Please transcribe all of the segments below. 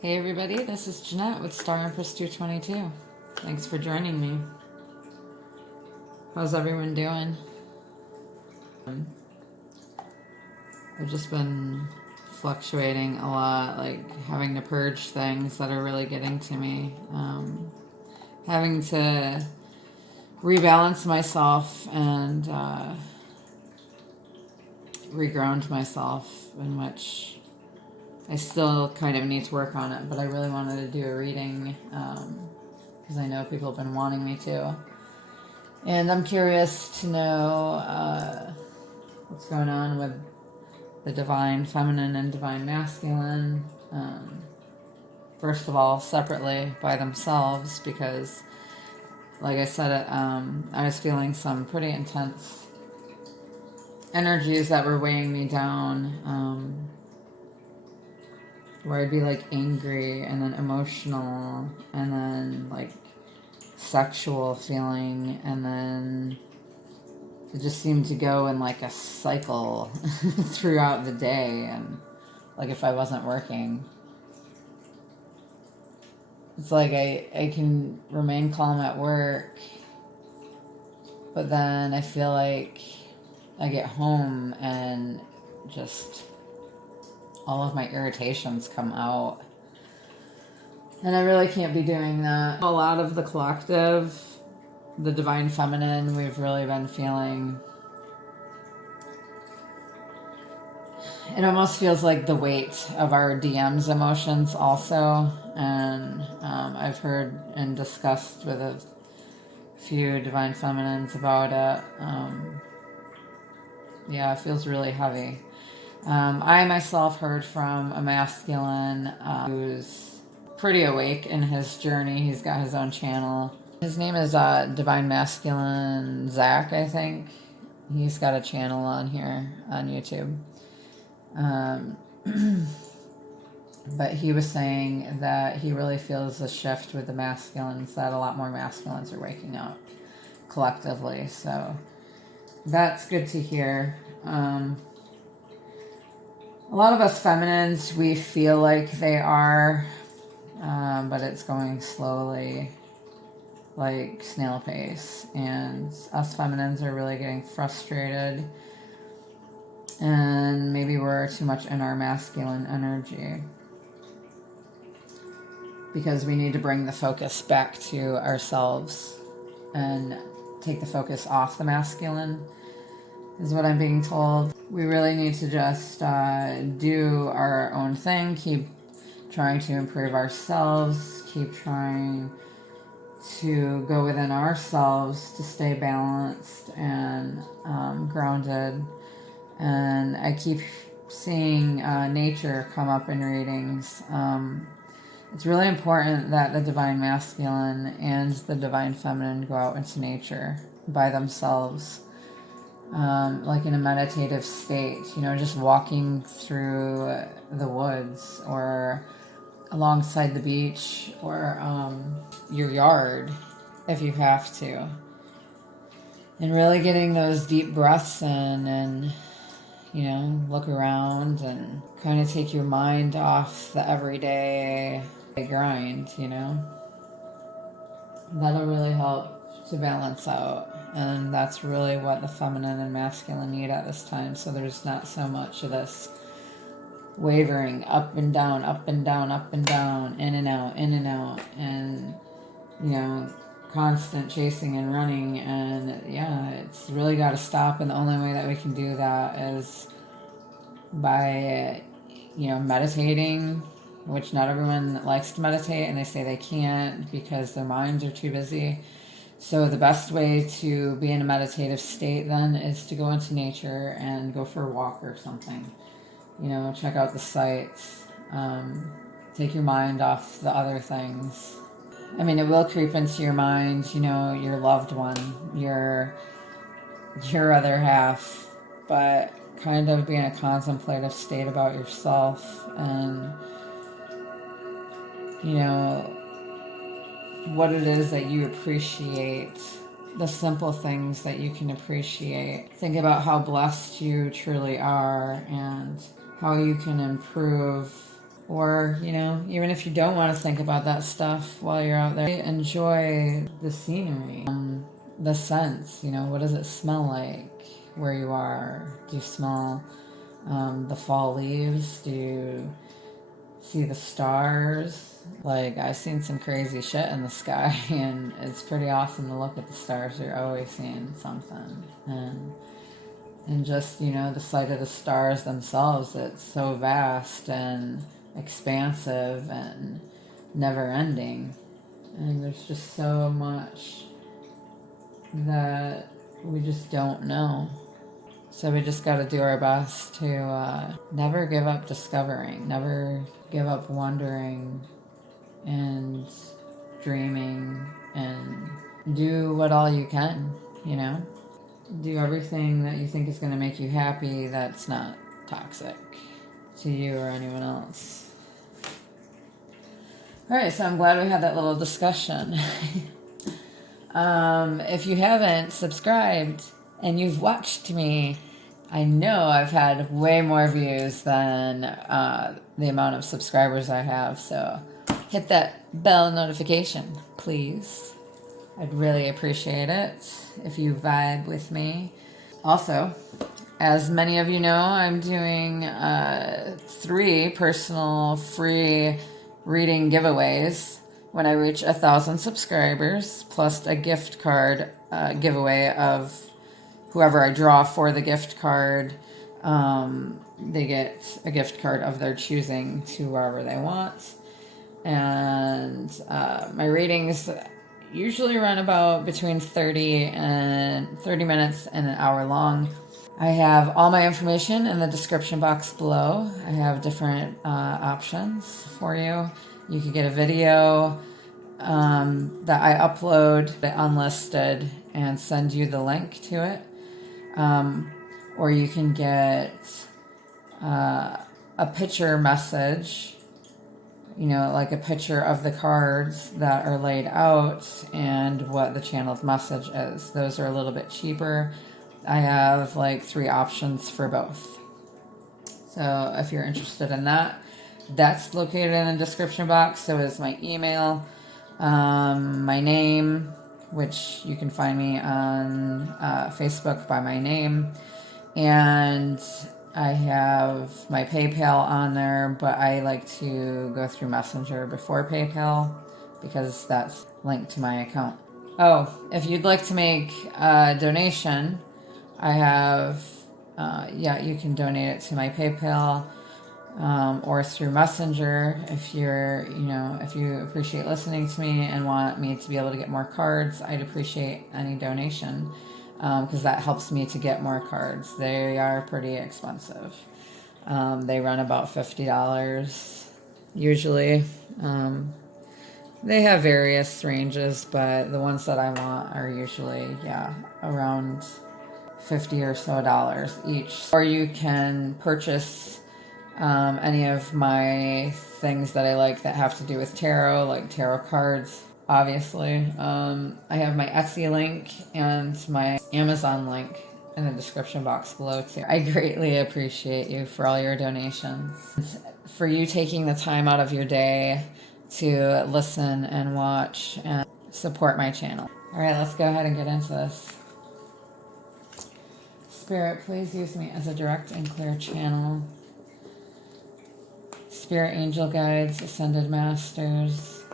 Hey everybody, this is Jeanette with Star Empress 222. Thanks for joining me. How's everyone doing? I've just been fluctuating a lot, like having to purge things that are really getting to me. Having to rebalance myself and reground myself, in which I still kind of need to work on it, but I really wanted to do a reading because I know people have been wanting me to. And I'm curious to know what's going on with the divine feminine and divine masculine. First of all, separately by themselves, because, like I said, I was feeling some pretty intense energies that were weighing me down. Where I'd be like angry and then emotional and then like sexual feeling, and then it just seemed to go in like a cycle throughout the day. And like if I wasn't working, it's like I can remain calm at work, but then I feel like I get home and just all of my irritations come out. And I really can't be doing that. A lot of the collective, the divine feminine, we've really been feeling, it almost feels like the weight of our DM's emotions also. And I've heard and discussed with a few divine feminines about it. Yeah, it feels really heavy. I myself heard from a masculine who's pretty awake in his journey. He's got his own channel. His name is Divine Masculine Zach, I think. He's got a channel on here on YouTube. But he was saying that he really feels a shift with the masculines, that a lot more masculines are waking up collectively. So that's good to hear. A lot of us feminines, we feel like they are, but it's going slowly, like snail pace. And us feminines are really getting frustrated. And maybe we're too much in our masculine energy, because we need to bring the focus back to ourselves and take the focus off the masculine, is what I'm being told. We really need to just do our own thing, keep trying to improve ourselves, keep trying to go within ourselves to stay balanced and grounded. And I keep seeing nature come up in readings. It's really important that the divine masculine and the divine feminine go out into nature by themselves. Like in a meditative state, just walking through the woods or alongside the beach or your yard if you have to. And really getting those deep breaths in and, look around and kind of take your mind off the everyday grind, That'll really help to balance out. And that's really what the feminine and masculine need at this time. So there's not so much of this wavering up and down, up and down, up and down, in and out, and, constant chasing and running. And yeah, it's really got to stop. And the only way that we can do that is by, meditating, which not everyone likes to meditate, and they say they can't because their minds are too busy. So the best way to be in a meditative state then is to go into nature and go for a walk or something. Check out the sights. Take your mind off the other things. I mean, it will creep into your mind, your loved one, your other half, but kind of be in a contemplative state about yourself and, what it is that you appreciate, the simple things that you can appreciate. Think about how blessed you truly are and how you can improve Or, you know, even if you don't want to think about that stuff while you're out there, enjoy the scenery, the scents, you know, what does it smell like where you are? Do you smell the fall leaves? Do you see the stars? Like, I've seen some crazy shit in the sky, and it's pretty awesome to look at the stars. You're always seeing something. And just, you know, the sight of the stars themselves, it's so vast and expansive and never ending. And there's just so much that we just don't know. So we just got to do our best to never give up discovering, never give up wondering and dreaming, and do what all you can, you know? Do everything that you think is going to make you happy that's not toxic to you or anyone else. All right, so I'm glad we had that little discussion. If you haven't subscribed and you've watched me, I know I've had way more views than the amount of subscribers I have, so hit that bell notification, please. I'd really appreciate it if you vibe with me. Also, as many of you know, I'm doing 3 personal free reading giveaways when I reach 1,000 subscribers, plus a gift card giveaway of whoever I draw for the gift card. They get a gift card of their choosing to wherever they want. And my readings usually run about between 30 minutes and an hour long. I have all my information in the description box below. I have different options for you. You could get a video that I upload unlisted and send you the link to it. Or you can get a picture message, you know, like a picture of the cards that are laid out and what the channeled message is. Those are a little bit cheaper. I have like 3 options for both. So if you're interested in that, that's located in the description box. So is my email, my name, which you can find me on Facebook by my name, and I have my PayPal on there, but I like to go through Messenger before PayPal because that's linked to my account. Oh, if you'd like to make a donation, I have, you can donate it to my PayPal or through Messenger. If if you appreciate listening to me and want me to be able to get more cards, I'd appreciate any donation. Because that helps me to get more cards. They are pretty expensive. They run about $50 usually. They have various ranges, but the ones that I want are usually, around $50 or so each. Or you can purchase any of my things that I like that have to do with tarot, like tarot cards. Obviously, I have my Etsy link and my Amazon link in the description box below too. I greatly appreciate you for all your donations, for you taking the time out of your day to listen and watch and support my channel. All right, let's go ahead and get into this. Spirit, please use me as a direct and clear channel. Spirit, angel guides, ascended masters,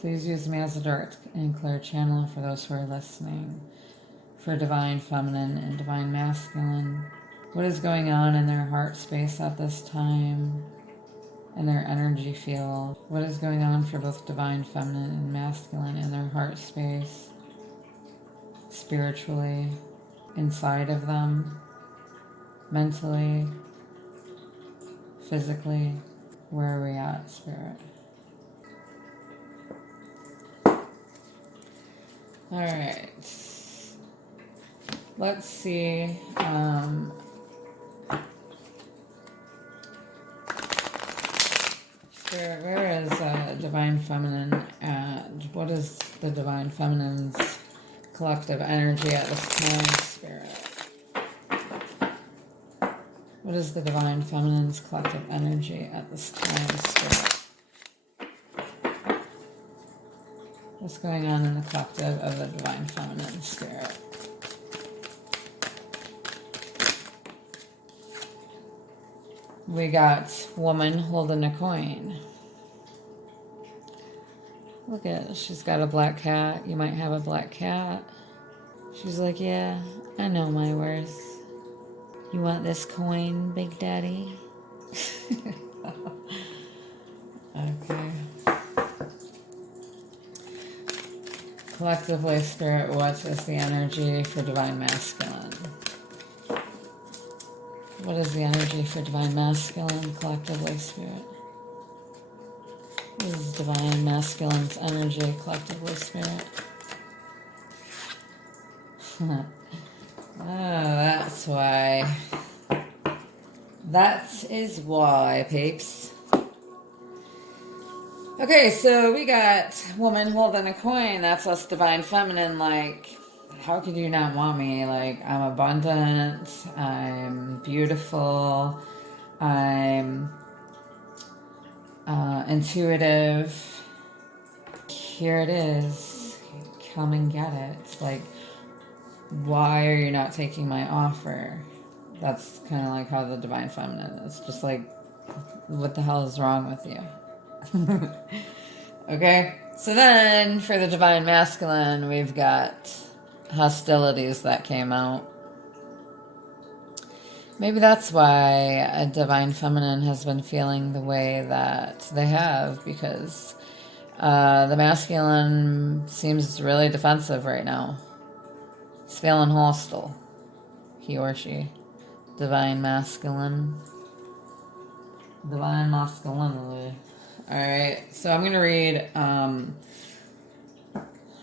please use me as a direct and clear channel for those who are listening, for divine feminine and divine masculine. What is going on in their heart space at this time, in their energy field? What is going on for both divine feminine and masculine in their heart space, spiritually, inside of them, mentally, physically? Where are we at, Spirit? All right, let's see. Where is Divine Feminine at? What is the Divine Feminine's collective energy at this time, Spirit? What What is the Divine Feminine's collective energy at this time, Spirit? What's going on in the collective of the Divine Feminine, Spirit? We got woman holding a coin. Look at it. She's got a black cat. You might have a black cat. She's like, yeah, I know my worth. You want this coin, Big Daddy? Okay. Collectively, Spirit, what is the energy for Divine Masculine? What is the energy for Divine Masculine, collectively, Spirit? What is Divine Masculine's energy, collectively, Spirit? Oh, that's why. That is why, peeps. Okay, so we got woman holding a coin. That's us, Divine Feminine. Like, how could you not want me? Like, I'm abundant. I'm beautiful. I'm intuitive. Here it is. Come and get it. Like, why are you not taking my offer? That's kind of like how the Divine Feminine is. Just like, what the hell is wrong with you? Okay, so then for the Divine Masculine, we've got hostilities that came out. Maybe that's why a Divine Feminine has been feeling the way that they have, because the masculine seems really defensive right now. He's feeling hostile. He or she. Divine Masculine. Divine Masculinity. Alright, so I'm going to read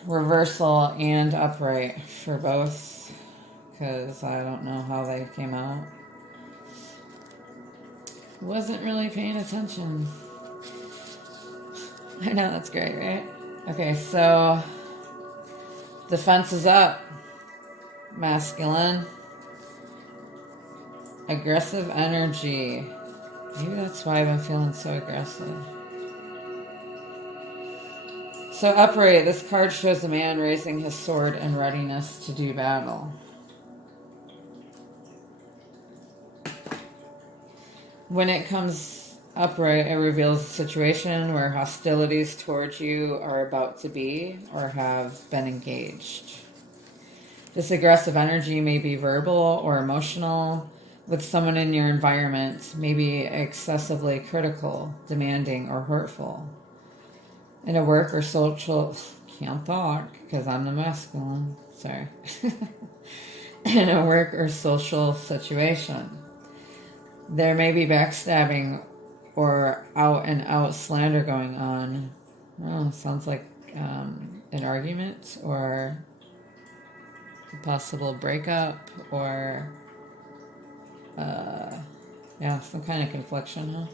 reversal and upright for both, because I don't know how they came out. Wasn't really paying attention. I know, that's great, right? Okay, so defense is up. Masculine. Aggressive energy. Maybe that's why I've been feeling so aggressive. So upright, this card shows a man raising his sword in readiness to do battle. When it comes upright, it reveals a situation where hostilities towards you are about to be or have been engaged. This aggressive energy may be verbal or emotional, with someone in your environment, maybe excessively critical, demanding, or hurtful. In a work or social, can't talk because I'm the masculine, sorry. In a work or social situation, there may be backstabbing or out and out slander going on. Oh, sounds like an argument or a possible breakup or yeah, some kind of confliction, huh?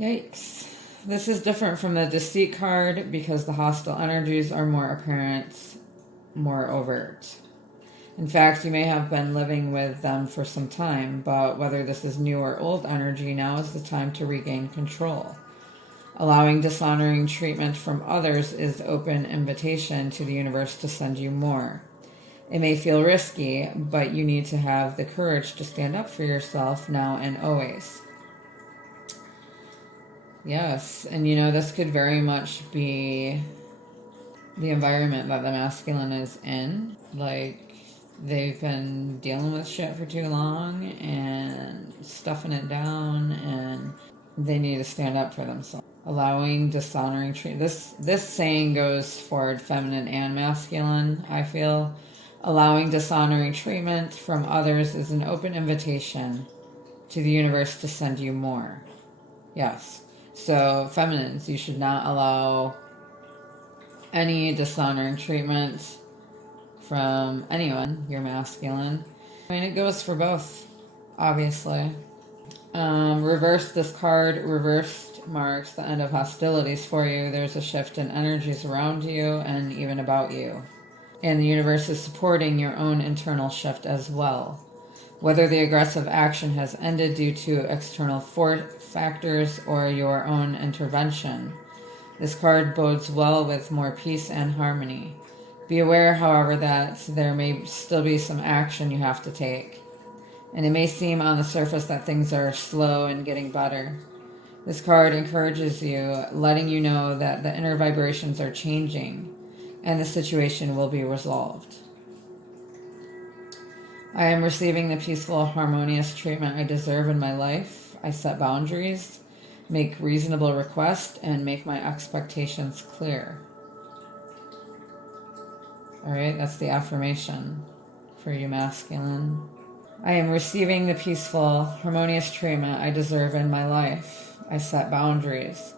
Yikes. This is different from the deceit card because the hostile energies are more apparent, more overt. In fact, you may have been living with them for some time, but whether this is new or old energy, now is the time to regain control. Allowing dishonoring treatment from others is open invitation to the universe to send you more. It may feel risky, but you need to have the courage to stand up for yourself now and always. Yes, and you know, this could very much be the environment that the masculine is in. Like, they've been dealing with shit for too long and stuffing it down, and they need to stand up for themselves. Allowing dishonoring treatment. This saying goes for feminine and masculine, I feel. Allowing dishonoring treatment from others is an open invitation to the universe to send you more. Yes. So, feminines, you should not allow any dishonoring treatment from anyone. You're masculine. I mean, it goes for both, obviously. Reverse this card. Reversed marks the end of hostilities for you. There's a shift in energies around you and even about you. And the universe is supporting your own internal shift as well. whether the aggressive action has ended due to external factors or your own intervention. This card bodes well with more peace and harmony. Be aware, however, that there may still be some action you have to take, and it may seem on the surface that things are slow and getting better. This card encourages you, letting you know that the inner vibrations are changing and the situation will be resolved. I am receiving the peaceful, harmonious treatment I deserve in my life. I set boundaries, make reasonable requests, and make my expectations clear. All right, that's the affirmation for you, masculine. I am receiving the peaceful, harmonious treatment I deserve in my life. I set boundaries,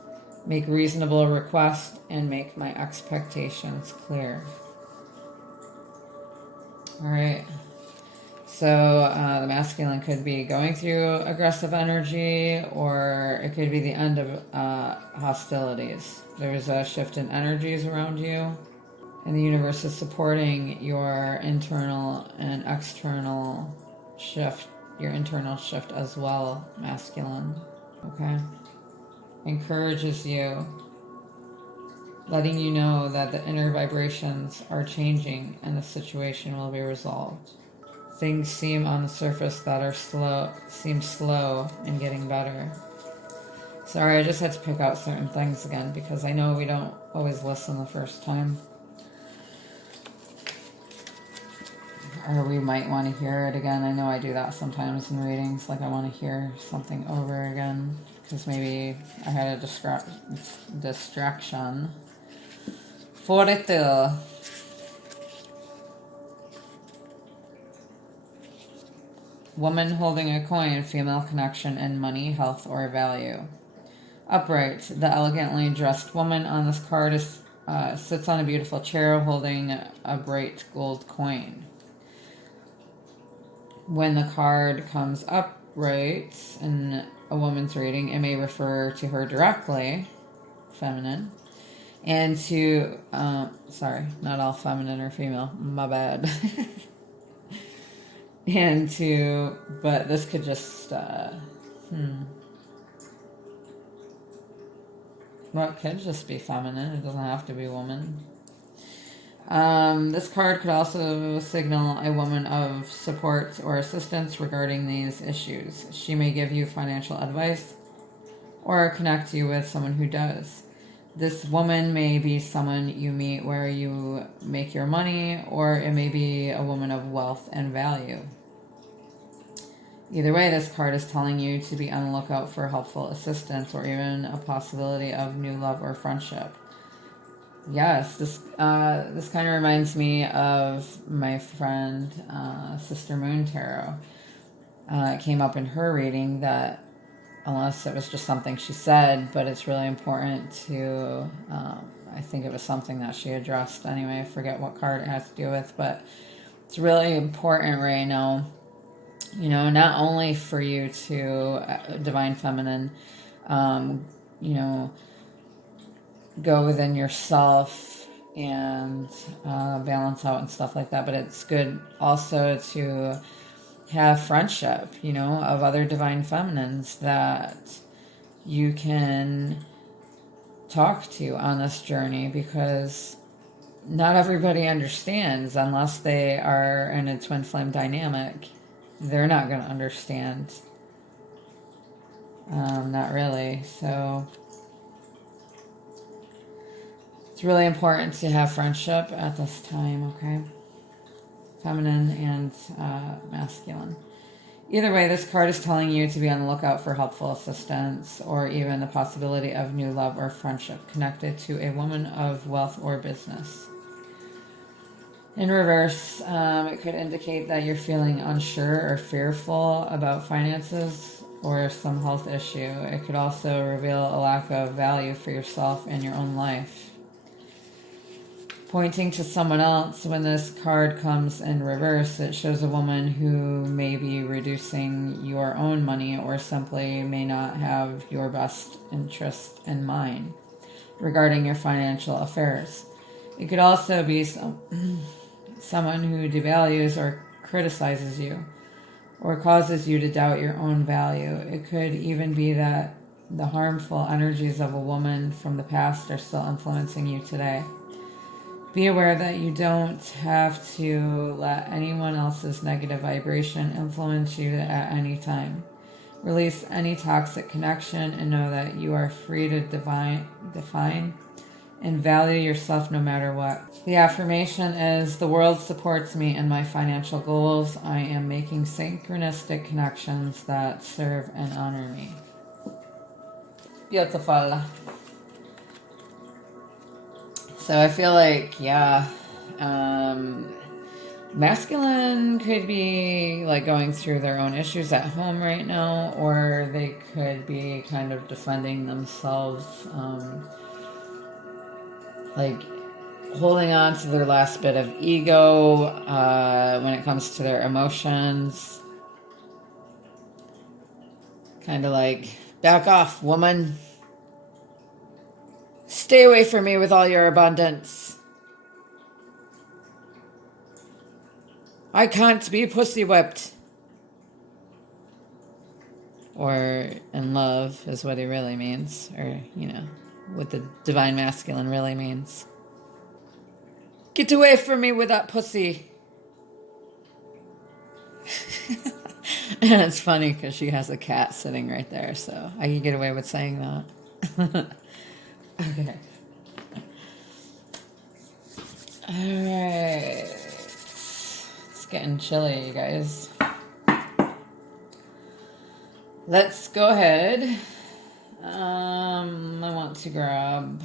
make reasonable requests, and make my expectations clear. All right. So the masculine could be going through aggressive energy, or it could be the end of hostilities. There's a shift in energies around you, and the universe is supporting your internal and external shift, your internal shift as well, masculine. Okay? Encourages you, letting you know that the inner vibrations are changing and the situation will be resolved. Things seem on the surface that are seem slow and getting better. Sorry, I just had to pick out certain things again because I know we don't always listen the first time. Or we might want to hear it again. I know I do that sometimes in readings, like I want to hear something over again because maybe I had a distraction. 42. Woman holding a coin, female connection in money, health, or value. Upright, the elegantly dressed woman on this card sits on a beautiful chair holding a bright gold coin. When the card comes upright in a woman's reading, it may refer to her directly, feminine, and to, sorry, not all feminine or female, my bad. And to, but this could just, well, it could just be feminine. It doesn't have to be woman. This card could also signal a woman of support or assistance regarding these issues. She may give you financial advice or connect you with someone who does. This woman may be someone you meet where you make your money, or it may be a woman of wealth and value. Either way, this card is telling you to be on the lookout for helpful assistance or even a possibility of new love or friendship. Yes, this kind of reminds me of my friend, Sister Moon Tarot. It came up in her reading that, unless it was just something she said, but it's really important to, I think it was something that she addressed anyway. I forget what card it has to do with, but it's really important right now. You know, not only for you to, Divine Feminine, you know, go within yourself and balance out and stuff like that, but it's good also to have friendship, you know, of other Divine Feminines that you can talk to on this journey, because not everybody understands unless they are in a twin flame dynamic. They're not going to understand. Not really. So it's really important to have friendship at this time, okay? Feminine and masculine. Either way, this card is telling you to be on the lookout for helpful assistance or even the possibility of new love or friendship connected to a woman of wealth or business. In reverse, it could indicate that you're feeling unsure or fearful about finances or some health issue. It could also reveal a lack of value for yourself and your own life. Pointing to someone else, when this card comes in reverse, it shows a woman who may be reducing your own money or simply may not have your best interest in mind regarding your financial affairs. It could also be someone who devalues or criticizes you. or causes you to doubt your own value. It could even be that the harmful energies of a woman from the past are still influencing you today. Be aware that you don't have to let anyone else's negative vibration influence you at any time. Release any toxic connection and know that you are free to define and value yourself no matter what. The affirmation is, the world supports me in my financial goals. I am making synchronistic connections that serve and honor me. Beautiful. So I feel like, masculine could be like going through their own issues at home right now, or they could be kind of defending themselves, like holding on to their last bit of ego when it comes to their emotions. Kind of like, back off, woman. Stay away from me with all your abundance. I can't be pussy whipped. Or in love is what he really means. Or, what the divine masculine really means. Get away from me with that pussy. And it's funny because she has a cat sitting right there, so I can get away with saying that. Okay. Alright. It's getting chilly, you guys. Let's go ahead. I want to grab...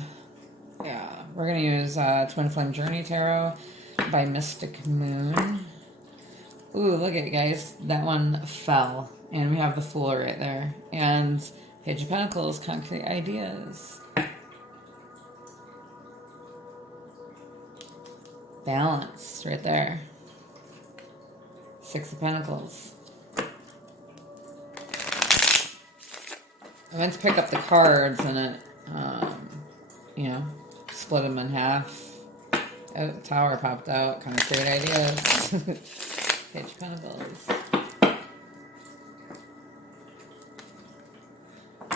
we're going to use Twin Flame Journey Tarot by Mystic Moon. Ooh, look at it, guys. That one fell. And we have the Fool right there. And Page of Pentacles, Concrete Ideas. Balance, right there. Six of Pentacles. I went to pick up the cards and it, split them in half. Oh, Tower popped out. Concrete Ideas. Page of Pentacles.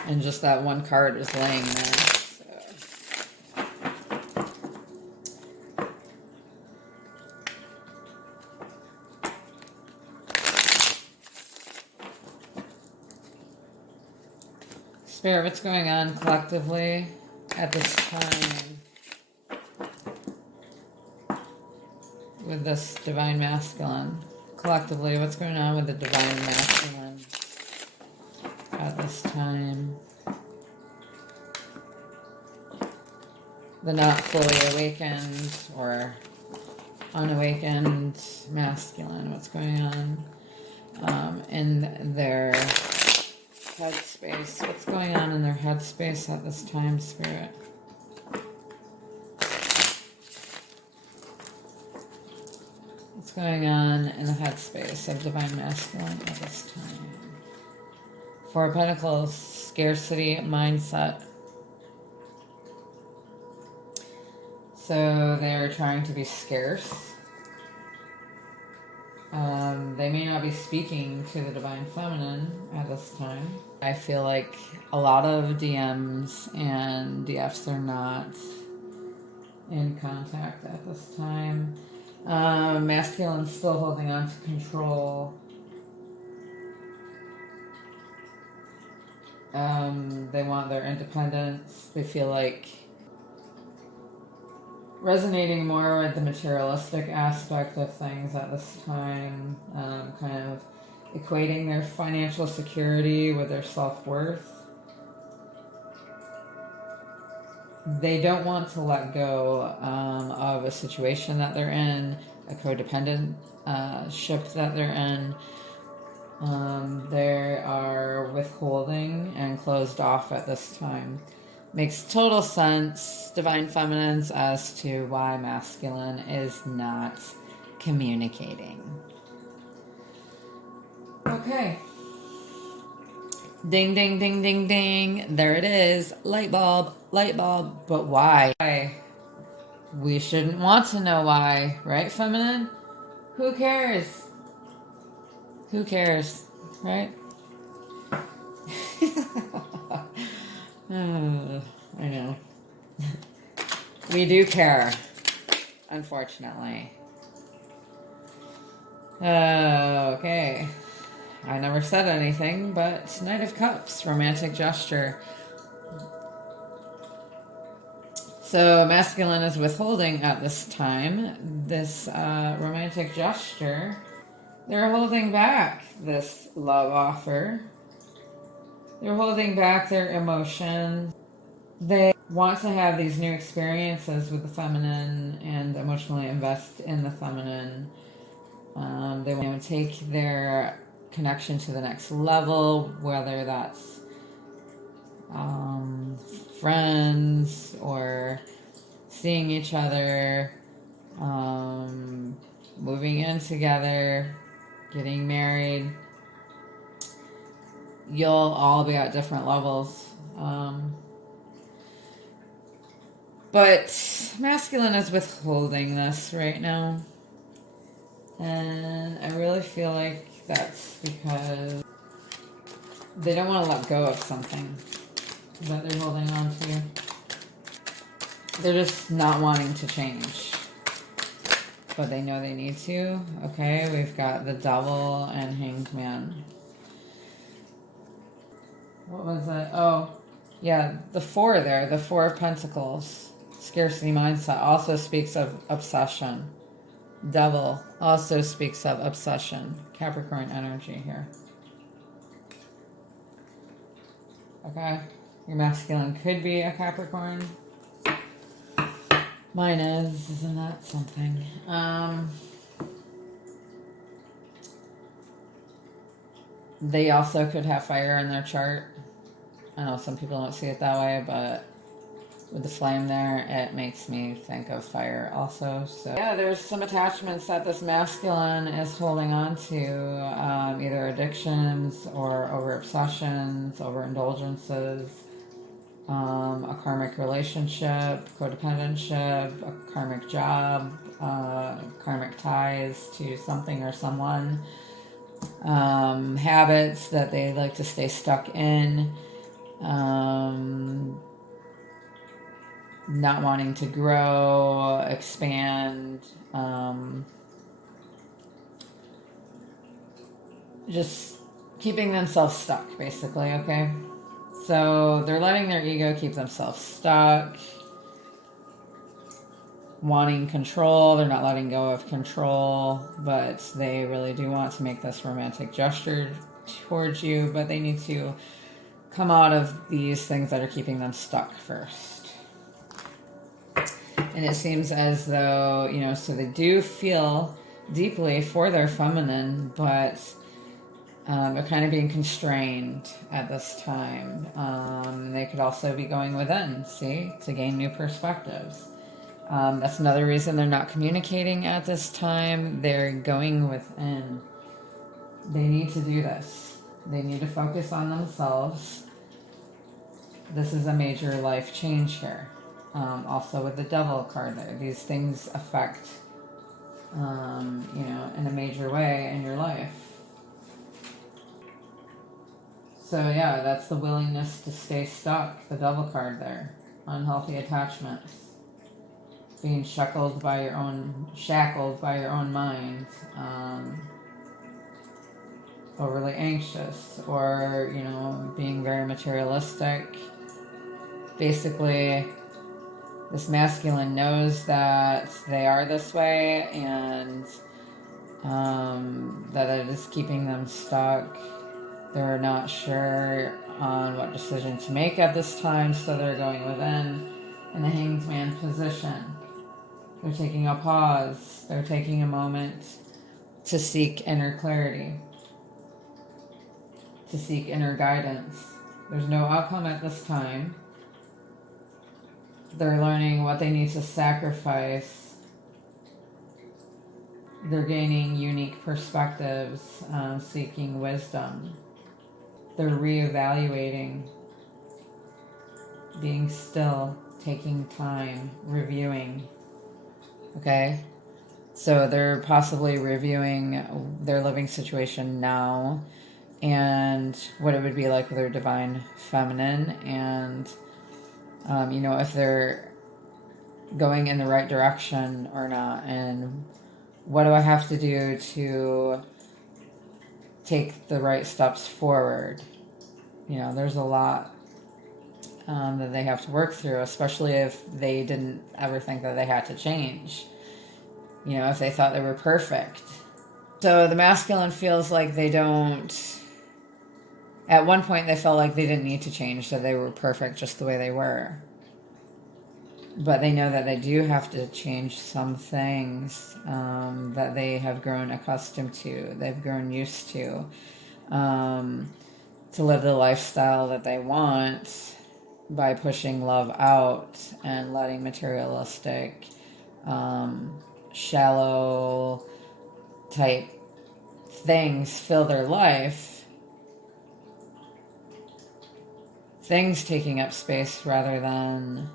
And just that one card is laying there. Spirit, what's going on collectively at this time with this divine masculine? Collectively, what's going on with the divine masculine at this time? The not fully awakened or unawakened masculine, what's going on in their headspace? What's going on in their headspace at this time, Spirit? What's going on in the headspace of divine masculine at this time? Four of Pentacles, scarcity mindset. So they're trying to be scarce. They may not be speaking to the divine feminine at this time. I feel like a lot of DMs and DFs are not in contact at this time. Masculine's still holding on to control. They want their independence. They feel like resonating more with the materialistic aspect of things at this time, kind of equating their financial security with their self-worth. They don't want to let go of a situation that they're in, a codependent ship that they're in. They are withholding and closed off at this time. Makes total sense, divine feminines, as to why masculine is not communicating. Okay. Ding, ding, ding, ding, ding. There it is. Light bulb, light bulb. But why? We shouldn't want to know why, right, feminine? Who cares? Who cares, right? Oh, I know. We do care, unfortunately. Okay. I never said anything, but Knight of Cups, romantic gesture. So masculine is withholding at this time. This romantic gesture, they're holding back this love offer. They're holding back their emotions. They want to have these new experiences with the feminine and emotionally invest in the feminine. They want to take their connection to the next level, whether that's friends or seeing each other, moving in together, getting married. You'll all be at different levels. But masculine is withholding this right now. And I really feel like that's because they don't want to let go of something that they're holding on to. They're just not wanting to change. But they know they need to. Okay, we've got the Devil and Hanged Man. What was it? Oh, yeah, the 4 there, the 4 of Pentacles. Scarcity mindset also speaks of obsession. Devil also speaks of obsession. Capricorn energy here. Okay, your masculine could be a Capricorn. Mine is, isn't that something? They also could have fire in their chart. I know some people don't see it that way, but with the flame there, it makes me think of fire also. So yeah, there's some attachments that this masculine is holding on to, either addictions or over obsessions, over indulgences, a karmic relationship, codependentship, a karmic job, karmic ties to something or someone, habits that they like to stay stuck in, not wanting to grow, expand, just keeping themselves stuck, basically, okay? So they're letting their ego keep themselves stuck, wanting control. They're not letting go of control, but they really do want to make this romantic gesture towards you, but they need to come out of these things that are keeping them stuck first. And it seems as though, you know, so they do feel deeply for their feminine, but they're kind of being constrained at this time. They could also be going within, see, to gain new perspectives. That's another reason they're not communicating at this time. They're going within. They need to do this. They need to focus on themselves. This is a major life change here. Also with the Devil card there. These things affect, you know, in a major way in your life. So yeah, that's the willingness to stay stuck. The Devil card there. Unhealthy attachments. Being shackled by your own mind. Overly anxious, or, you know, being very materialistic. Basically, this masculine knows that they are this way, and that it is keeping them stuck. They're not sure on what decision to make at this time, so they're going within in the Hanged Man position. They're taking a pause. They're taking a moment to seek inner clarity, to seek inner guidance. There's no outcome at this time. They're learning what they need to sacrifice. They're gaining unique perspectives, seeking wisdom. They're reevaluating, being still, taking time, reviewing. Okay? So they're possibly reviewing their living situation now and what it would be like with their divine feminine, and if they're going in the right direction or not, and what do I have to do to take the right steps forward. There's a lot that they have to work through, especially if they didn't ever think that they had to change, if they thought they were perfect. So the masculine feels like they don't, at one point they felt like they didn't need to change, so they were perfect just the way they were. But they know that they do have to change some things that they have grown accustomed to, they've grown used to live the lifestyle that they want by pushing love out and letting materialistic, shallow type things fill their life. Things taking up space rather than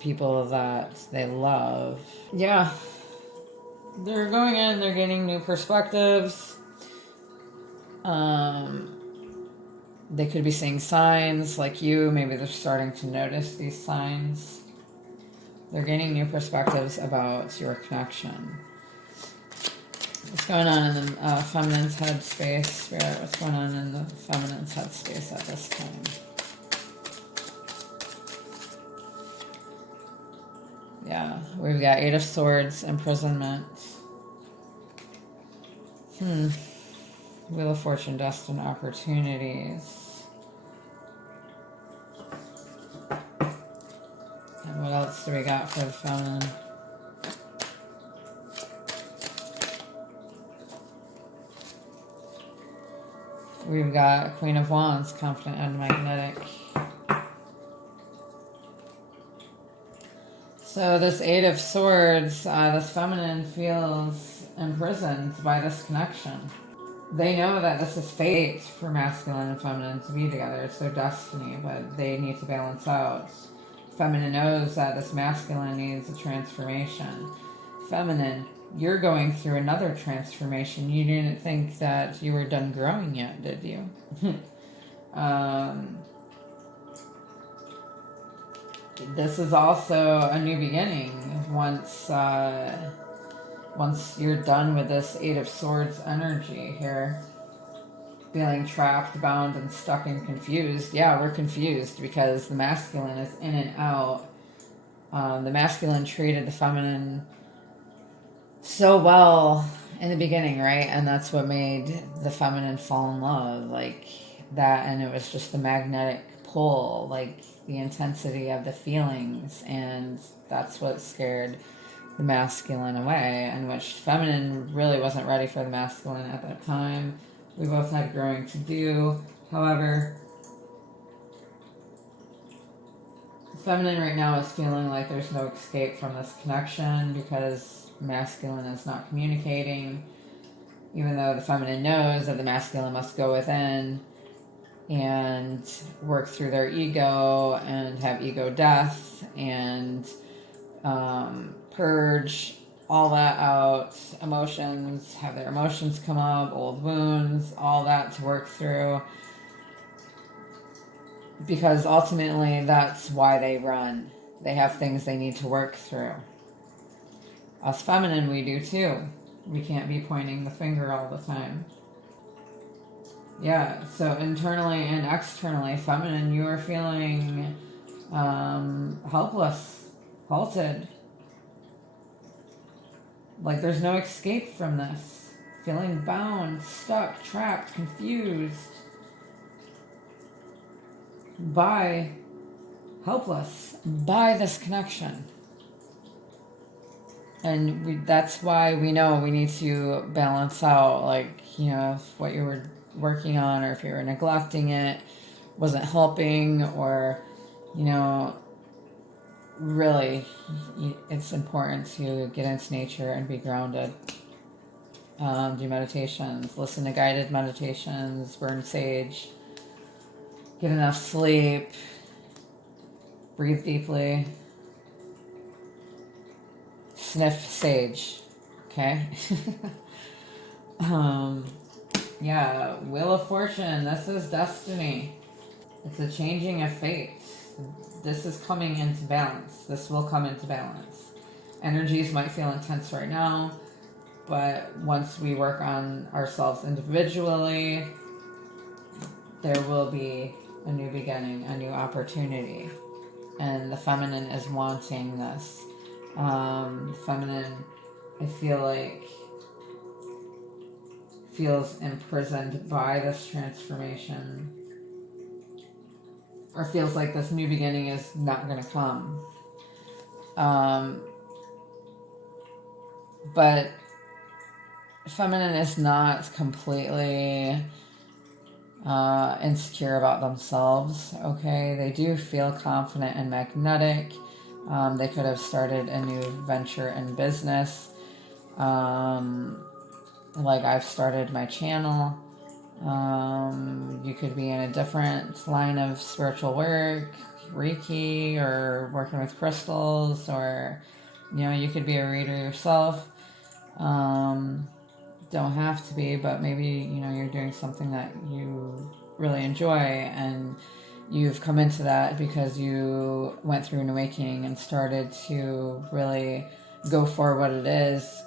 people that they love. Yeah. They're going in, they're getting new perspectives. They could be seeing signs like you. Maybe they're starting to notice these signs. They're gaining new perspectives about your connection. What's going on in the feminine's head space, Spirit? What's going on in the feminine's head space at this time? Yeah, we've got Eight of Swords, imprisonment. Wheel of Fortune, destined opportunities. And what else do we got for the feminine? We've got Queen of Wands, confident and magnetic. So this Eight of Swords, this feminine feels imprisoned by this connection. They know that this is fate for masculine and feminine to be together. It's their destiny, but they need to balance out. Feminine knows that this masculine needs a transformation. Feminine, you're going through another transformation. You didn't think that you were done growing yet, did you? This is also a new beginning. Once you're done with this Eight of Swords energy here, feeling trapped, bound, and stuck and confused. Yeah, we're confused because the masculine is in and out. The masculine treated the feminine so well in the beginning, right? And that's what made the feminine fall in love, like that. And it was just the magnetic pull, like the intensity of the feelings, and that's what scared the masculine away, and which feminine really wasn't ready for the masculine at that time. We both had growing to do. However, feminine right now is feeling like there's no escape from this connection because masculine is not communicating, even though the feminine knows that the masculine must go within and work through their ego and have ego death and purge all that out, emotions, have their emotions come up, old wounds, all that to work through, because ultimately that's why they run. They have things they need to work through. Us feminine, we do too. We can't be pointing the finger all the time. Yeah, so internally and externally, feminine, you are feeling helpless, halted. Like there's no escape from this. Feeling bound, stuck, trapped, confused by, helpless by this connection. And that's why we know we need to balance out, like, if what you were working on or if you were neglecting it wasn't helping, or, really, it's important to get into nature and be grounded. Do meditations, listen to guided meditations, burn sage, get enough sleep, breathe deeply, sniff sage. Okay. Yeah, Wheel of Fortune. This is destiny. It's a changing of fate. This is coming into balance. This will come into balance. Energies might feel intense right now, but once we work on ourselves individually, there will be a new beginning, a new opportunity. And the feminine is wanting this. Feminine, I feel like, feels imprisoned by this transformation, or feels like this new beginning is not going to come. But feminine is not completely insecure about themselves, okay? They do feel confident and magnetic. They could have started a new venture in business. Like I've started my channel. You could be in a different line of spiritual work, Reiki, or working with crystals, or, you could be a reader yourself. Don't have to be, but maybe, you're doing something that you really enjoy, and you've come into that because you went through an awakening and started to really go for what it is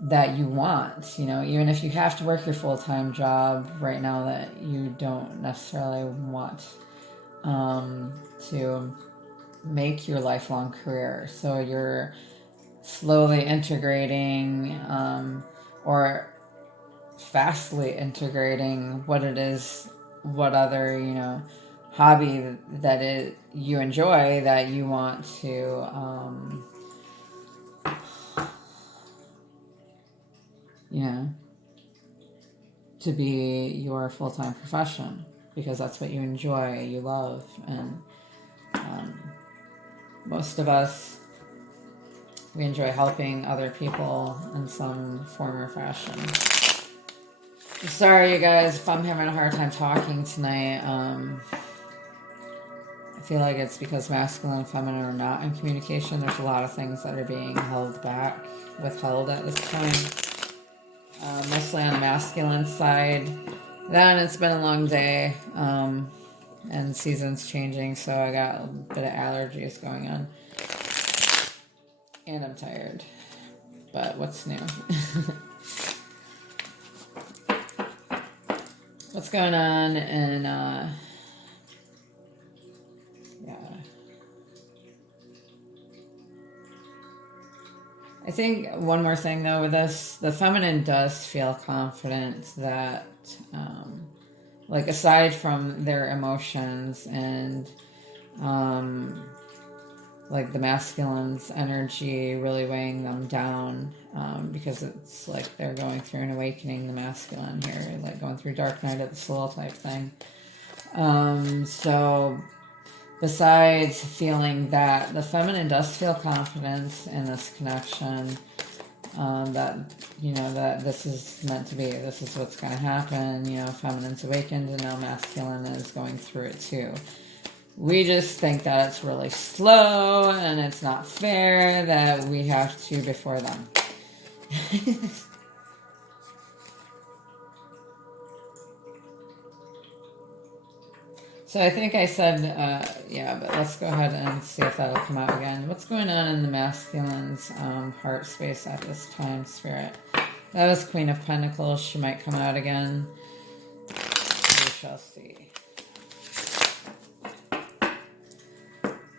that you want, even if you have to work your full-time job right now that you don't necessarily want to make your lifelong career. So you're slowly integrating or fastly integrating what it is, what other, hobby that you enjoy that you want to to be your full-time profession, because that's what you enjoy, you love. And most of us, we enjoy helping other people in some form or fashion. Sorry, you guys, if I'm having a hard time talking tonight. I feel like it's because masculine and feminine are not in communication. There's a lot of things that are being withheld at this time. Mostly on the masculine side. Then it's been a long day, and season's changing, so I got a bit of allergies going on. And I'm tired. But what's new? What's going on? And I think one more thing though with this, the feminine does feel confident that, like aside from their emotions and like the masculine's energy really weighing them down, because it's like they're going through an awakening, the masculine here, like going through dark night of the soul type thing. So besides feeling that, the feminine does feel confidence in this connection, that, that this is meant to be, this is what's going to happen, feminine's awakened and now masculine is going through it too. We just think that it's really slow and it's not fair that we have to before them. So I think I said, but let's go ahead and see if that'll come out again. What's going on in the masculine's heart space at this time, Spirit? That was Queen of Pentacles. She might come out again. We shall see.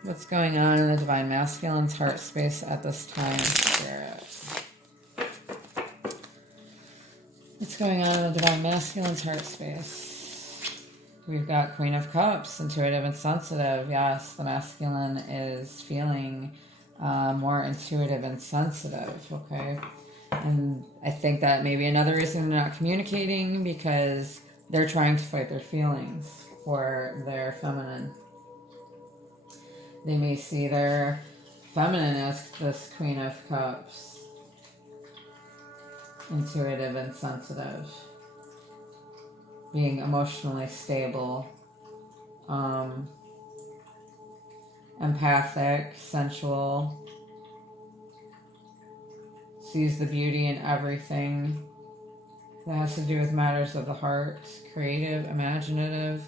What's going on in the Divine Masculine's heart space at this time, Spirit? What's going on in the Divine Masculine's heart space? We've got Queen of Cups, intuitive and sensitive. Yes, the masculine is feeling more intuitive and sensitive, okay? And I think that may be another reason they're not communicating, because they're trying to fight their feelings for their feminine. They may see their feminine as this Queen of Cups, intuitive and sensitive, being emotionally stable, empathic, sensual, sees the beauty in everything that has to do with matters of the heart, creative, imaginative.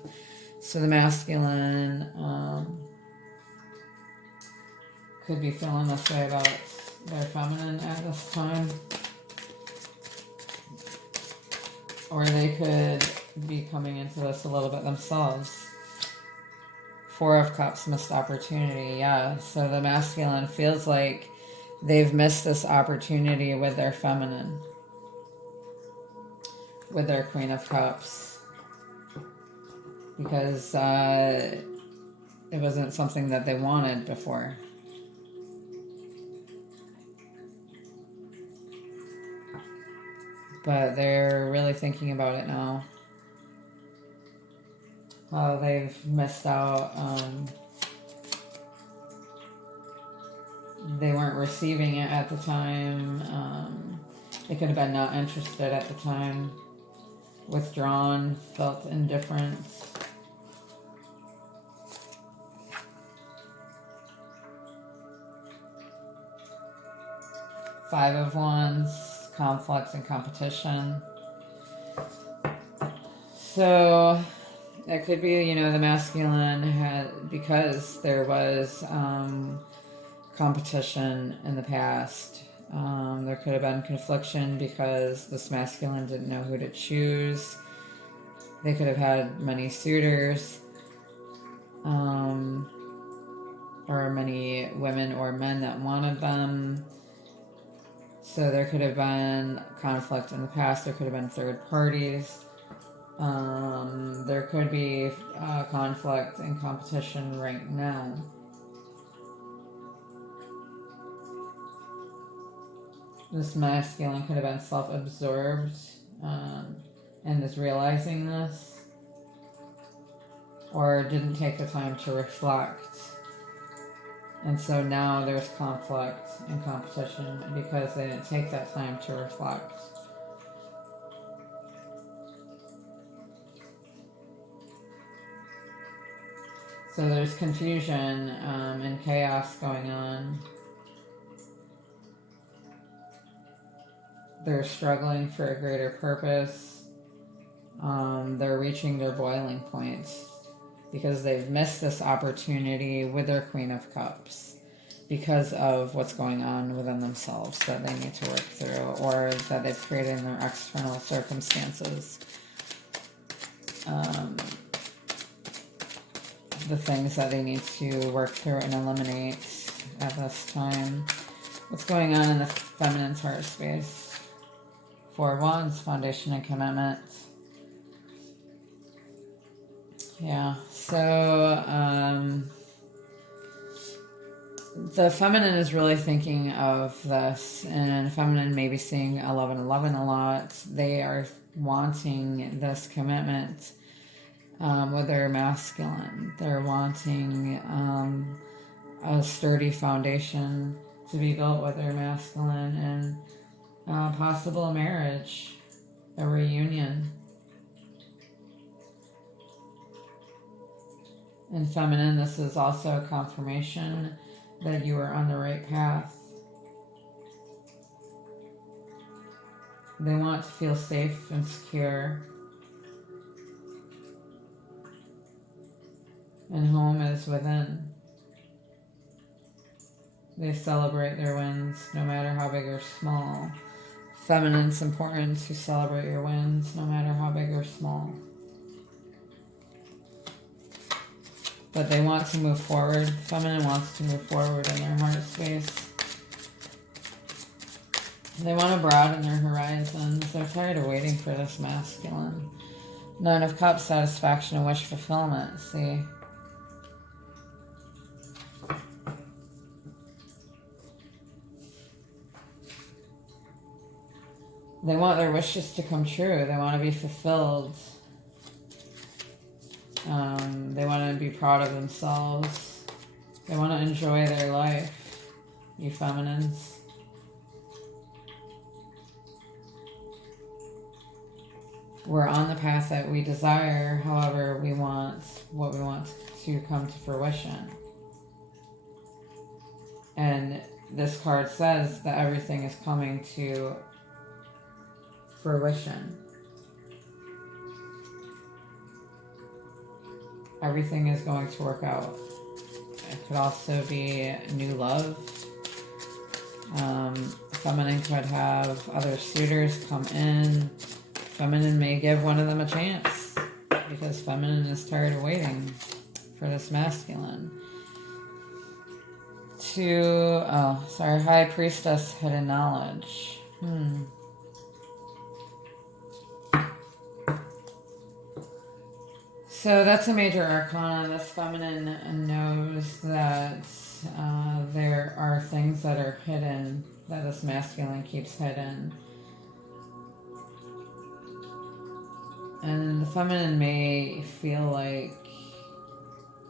So the masculine could be feeling this way about their feminine at this time. Or they could be coming into this a little bit themselves. Four of Cups, missed opportunity. Yeah, so the masculine feels like they've missed this opportunity with their feminine, with their Queen of Cups, because it wasn't something that they wanted before. But they're really thinking about it now. How they've missed out. They weren't receiving it at the time. They could have been not interested at the time. Withdrawn, felt indifference. Five of Wands, conflict and competition. So it could be, you know, the masculine had, because there was competition in the past. There could have been confliction because this masculine didn't know who to choose. They could have had many suitors, or many women or men that wanted them. So there could have been conflict in the past. There could have been third parties. There could be conflict and competition right now. This masculine could have been self-absorbed and is realizing this, or didn't take the time to reflect. And so now there's conflict and competition because they didn't take that time to reflect. So there's confusion and chaos going on. They're struggling for a greater purpose. They're reaching their boiling points because they've missed this opportunity with their Queen of Cups because of what's going on within themselves that they need to work through, or that they've created in their external circumstances. The things that they need to work through and eliminate at this time. What's going on in the feminine's heart space? Four of Wands, foundation and commitment. Yeah, so the feminine is really thinking of this, and feminine may be seeing 11-11 a lot. They are wanting this commitment with their masculine. They're wanting a sturdy foundation to be built with their masculine, and possible marriage, a reunion. In feminine, this is also a confirmation that you are on the right path. They want to feel safe and secure. And home is within. They celebrate their wins, no matter how big or small. Feminine's important to celebrate your wins, no matter how big or small. But they want to move forward. Feminine wants to move forward in their heart space. They want to broaden their horizons. They're tired of waiting for this masculine. Nine of Cups, satisfaction and wish fulfillment. See? They want their wishes to come true. They want to be fulfilled. They want to be proud of themselves. They want to enjoy their life, you feminines. We're on the path that we desire, however, we want what we want to come to fruition. And this card says that everything is coming to fruition. Everything is going to work out. It could also be new love. Feminine could have other suitors come in. Feminine may give one of them a chance because feminine is tired of waiting for this masculine. High Priestess, hidden knowledge. So that's a major arcana. This feminine knows that there are things that are hidden, that this masculine keeps hidden. And the feminine may feel like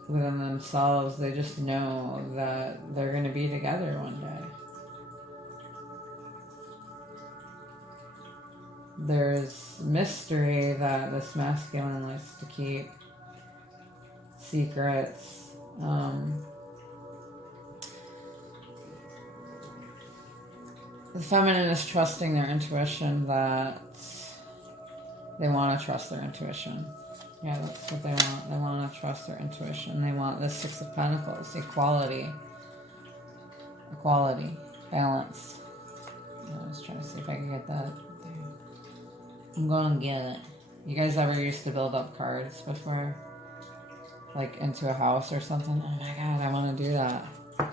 within themselves, they just know that they're going to be together one day. There's mystery that this masculine likes to keep, secrets. The feminine is trusting their intuition, that they want to trust their intuition. Yeah, that's what they want. They want to trust their intuition. They want the Six of Pentacles, equality, balance. I was trying to see if I can get that. I'm going to get it. You guys ever used to build up cards before? Like into a house or something? Oh my god, I want to do that. I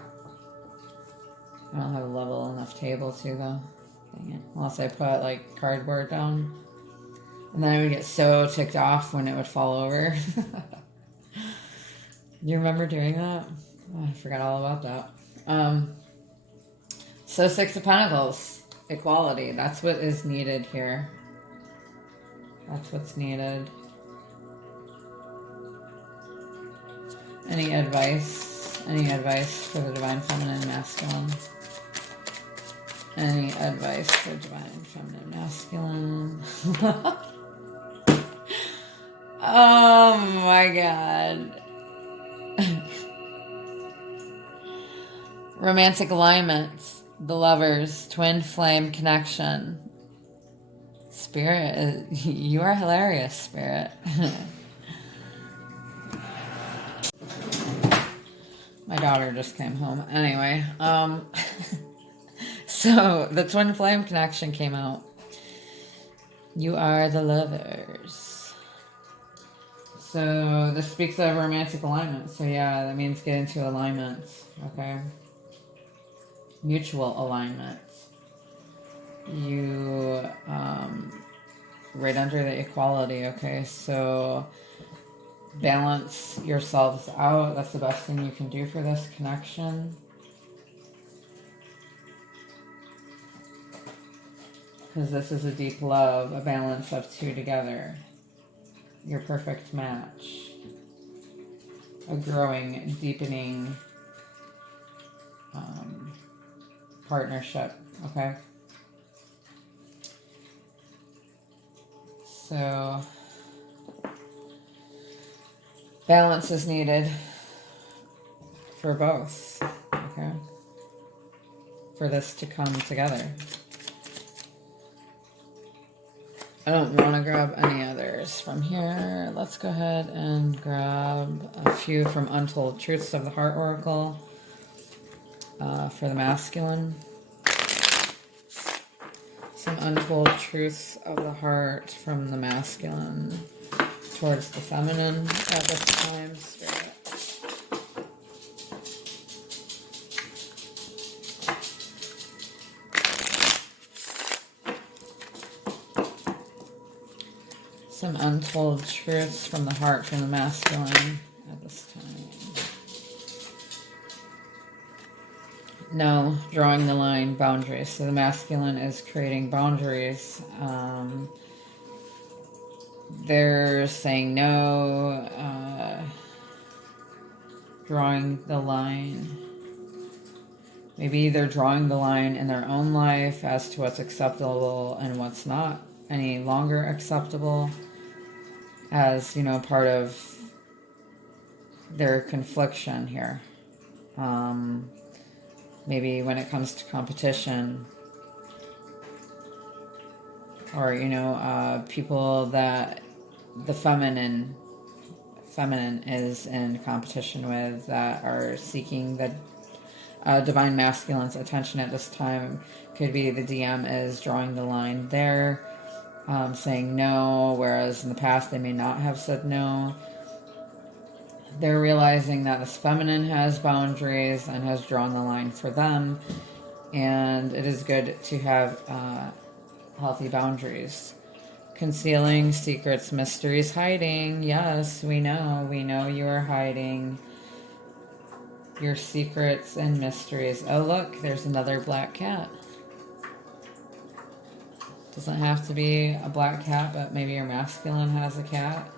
don't have a level enough table to though. Dang it. Unless I put like cardboard down. And then I would get so ticked off when it would fall over. You remember doing that? Oh, I forgot all about that. So Six of Pentacles, equality. That's what is needed here. That's what's needed. Any advice? Any advice for the Divine Feminine Masculine? Any advice for Divine Feminine Masculine? Oh my god. Romantic alignment. The Lovers. Twin flame connection. Spirit, you are hilarious, Spirit. My daughter just came home. Anyway, so the twin flame connection came out. You are the Lovers. So this speaks of romantic alignment. So yeah, that means get into alignment. Okay. Mutual alignment. You, right under the equality. Okay. So balance yourselves out. That's the best thing you can do for this connection. Because this is a deep love, a balance of two together. Your perfect match. A growing, deepening partnership. Okay? So balance is needed for both. Okay? For this to come together. I don't want to grab any others from here. Let's go ahead and grab a few from Untold Truths of the Heart Oracle for the masculine. Some untold truths of the heart from the masculine towards the feminine at this time, Spirit. Some untold truths from the heart from the masculine at this time. No, drawing the line, boundaries. So the masculine is creating boundaries. They're saying no, drawing the line. Maybe they're drawing the line in their own life as to what's acceptable and what's not any longer acceptable, as, you know, part of their confliction here. maybe when it comes to competition, or, you know, people that the feminine is in competition with, that are seeking the divine masculine's attention at this time. Could be the DM is drawing the line there, saying no, whereas in the past they may not have said no. They're realizing that this feminine has boundaries and has drawn the line for them, and it is good to have healthy boundaries. Concealing secrets, mysteries, hiding. Yes, we know you are hiding your secrets and mysteries. Oh, look, there's another black cat. Doesn't have to be a black cat, but maybe your masculine has a cat.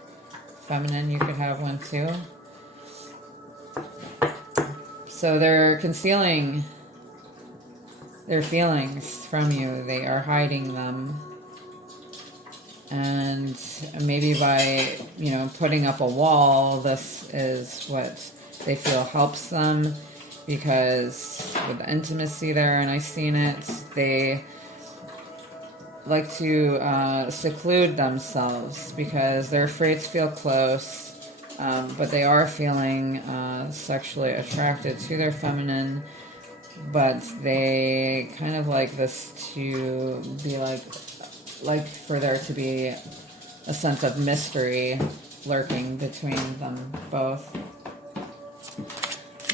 Feminine, you could have one too. So they're concealing their feelings from you. They are hiding them. And maybe by, you know, putting up a wall, this is what they feel helps them, because with the intimacy there, and I've seen it, they like to seclude themselves because they're afraid to feel close, but they are feeling sexually attracted to their feminine, but they kind of like this to be like for there to be a sense of mystery lurking between them both.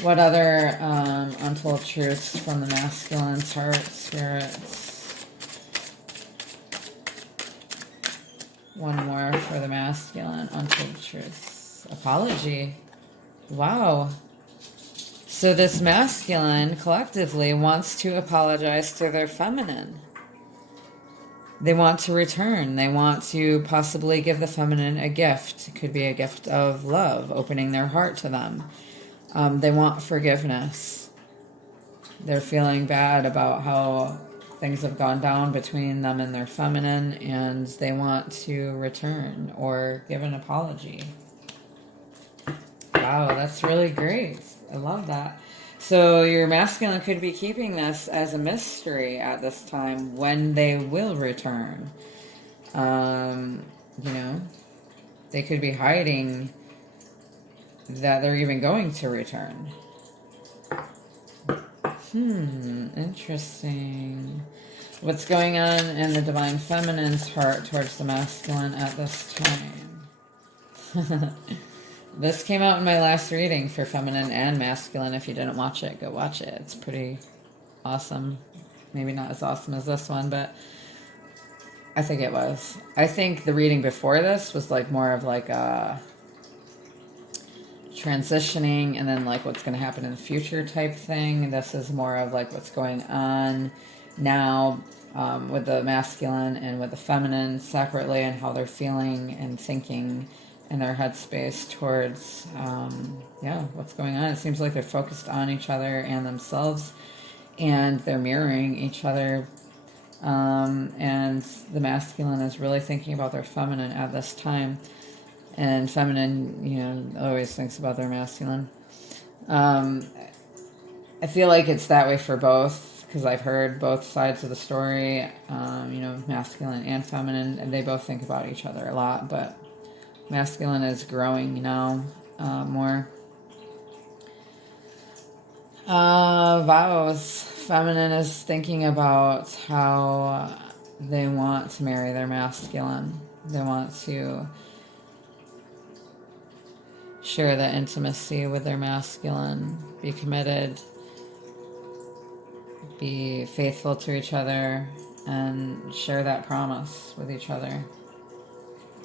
What other untold truths from the masculine's heart, spirits? One more for the masculine, untold truths. Apology. Wow. So this masculine collectively wants to apologize to their feminine. They want to return. They want to possibly give the feminine a gift. It could be a gift of love, opening their heart to them. They want forgiveness. They're feeling bad about how things have gone down between them and their feminine, and they want to return or give an apology. Wow, that's really great. I love that. So your masculine could be keeping this as a mystery at this time when they will return. You know, they could be hiding that they're even going to return. Interesting. What's going on in the divine feminine's heart towards the masculine at this time? This came out in my last reading for feminine and masculine. If you didn't watch it, go watch it. It's pretty awesome. Maybe not as awesome as this one, but I think it was. I think the reading before this was like more of like a transitioning and then like what's going to happen in the future type thing. This is more of like what's going on now with the masculine and with the feminine separately, and how they're feeling and thinking in their headspace towards what's going on. It seems like they're focused on each other and themselves, and they're mirroring each other, and the masculine is really thinking about their feminine at this time, and feminine, you know, always thinks about their masculine. I feel like it's that way for both, because I've heard both sides of the story, you know, masculine and feminine, and they both think about each other a lot, but masculine is growing now more. Vows. Feminine is thinking about how they want to marry their masculine. They want to share the intimacy with their masculine, be committed, be faithful to each other, and share that promise with each other.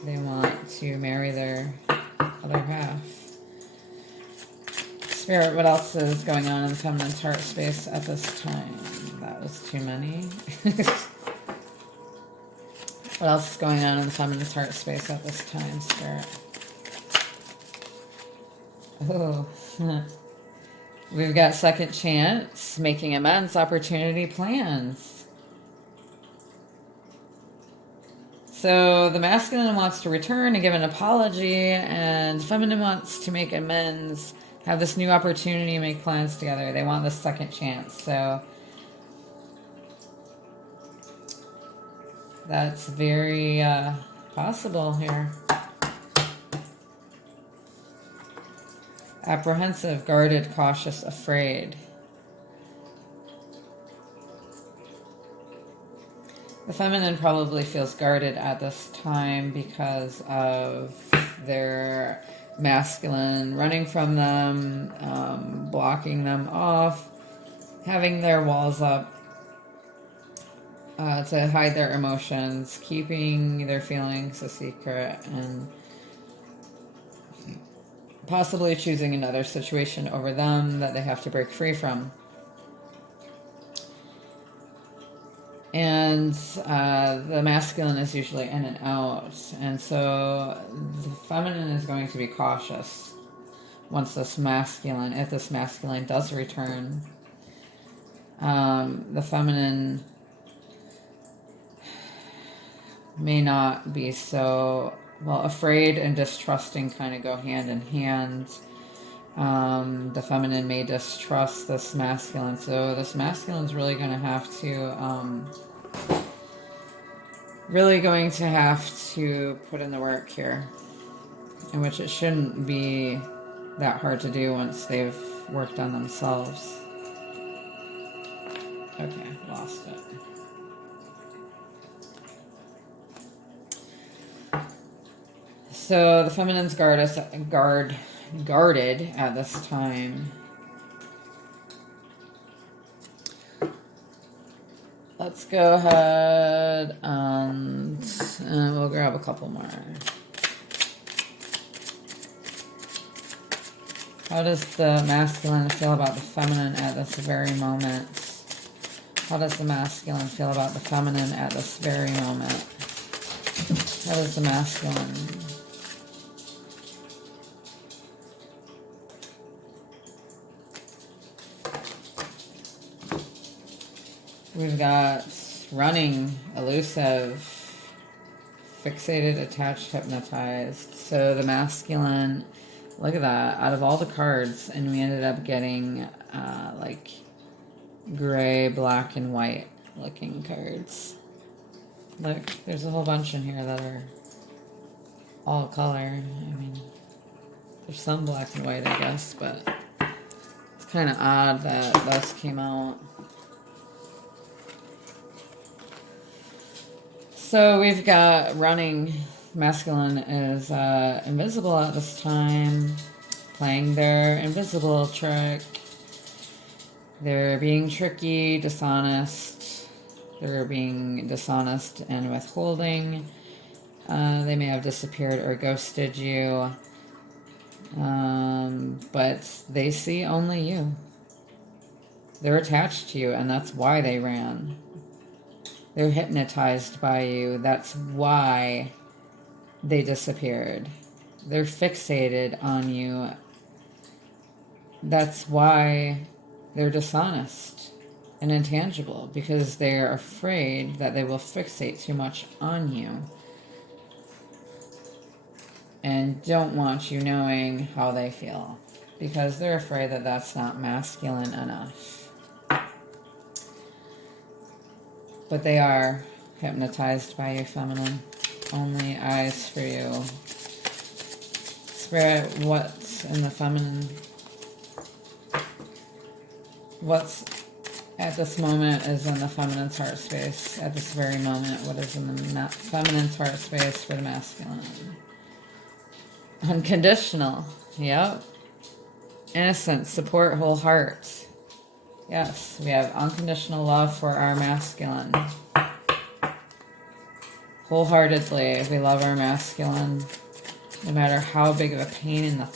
They want to marry their other half. Spirit, what else is going on in the feminine's heart space at this time? That was too many. What else is going on in the feminine's heart space at this time, Spirit? Oh, we've got second chance, making amends, opportunity, plans. So the masculine wants to return and give an apology, and the feminine wants to make amends, have this new opportunity to make plans together. They want this second chance. So that's very possible here. Apprehensive, guarded, cautious, afraid. The feminine probably feels guarded at this time because of their masculine running from them, blocking them off, having their walls up to hide their emotions, keeping their feelings a secret, and possibly choosing another situation over them that they have to break free from. And the masculine is usually in and out. And so the feminine is going to be cautious once this masculine, if this masculine does return. The feminine may not be so, well, afraid and distrusting kind of go hand in hand. The feminine may distrust this masculine, so this masculine is really going to have to put in the work here, in which it shouldn't be that hard to do once they've worked on themselves. Okay, lost it. So the feminine's guarded at this time. Let's go ahead and we'll grab a couple more. How does the masculine feel about the feminine at this very moment? How does the masculine feel about the feminine at this very moment? How does the masculine... We've got running, elusive, fixated, attached, hypnotized. So the masculine, look at that, out of all the cards, and we ended up getting like gray, black, and white looking cards. Look, there's a whole bunch in here that are all color. I mean, there's some black and white, I guess, but it's kind of odd that those came out. So we've got running. Masculine is invisible at this time, playing their invisible trick. They're being tricky, dishonest. They're being dishonest and withholding. They may have disappeared or ghosted you. But they see only you. They're attached to you, and that's why they ran. They're hypnotized by you. That's why they disappeared. They're fixated on you. That's why they're dishonest and intangible, because they're afraid that they will fixate too much on you and don't want you knowing how they feel, because they're afraid that that's not masculine enough. But they are hypnotized by you, feminine. Only eyes for you. Spirit, what's in the feminine? What's at this moment is in the feminine's heart space. At this very moment, what is in the feminine's heart space for the masculine? Unconditional. Yep. Innocent, support, whole heart. Yes, we have unconditional love for our masculine. Wholeheartedly, we love our masculine, no matter how big of a pain in the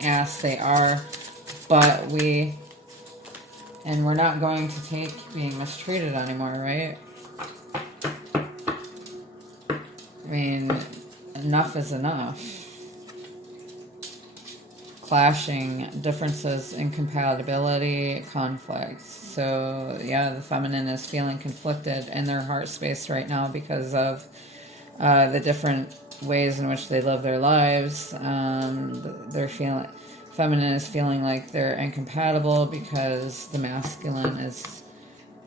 ass they are. But we're not going to take being mistreated anymore, right? I mean, enough is enough. Clashing, differences, incompatibility, conflicts. So yeah, the feminine is feeling conflicted in their heart space right now because of the different ways in which they live their lives. They're feminine is feeling like they're incompatible because the masculine is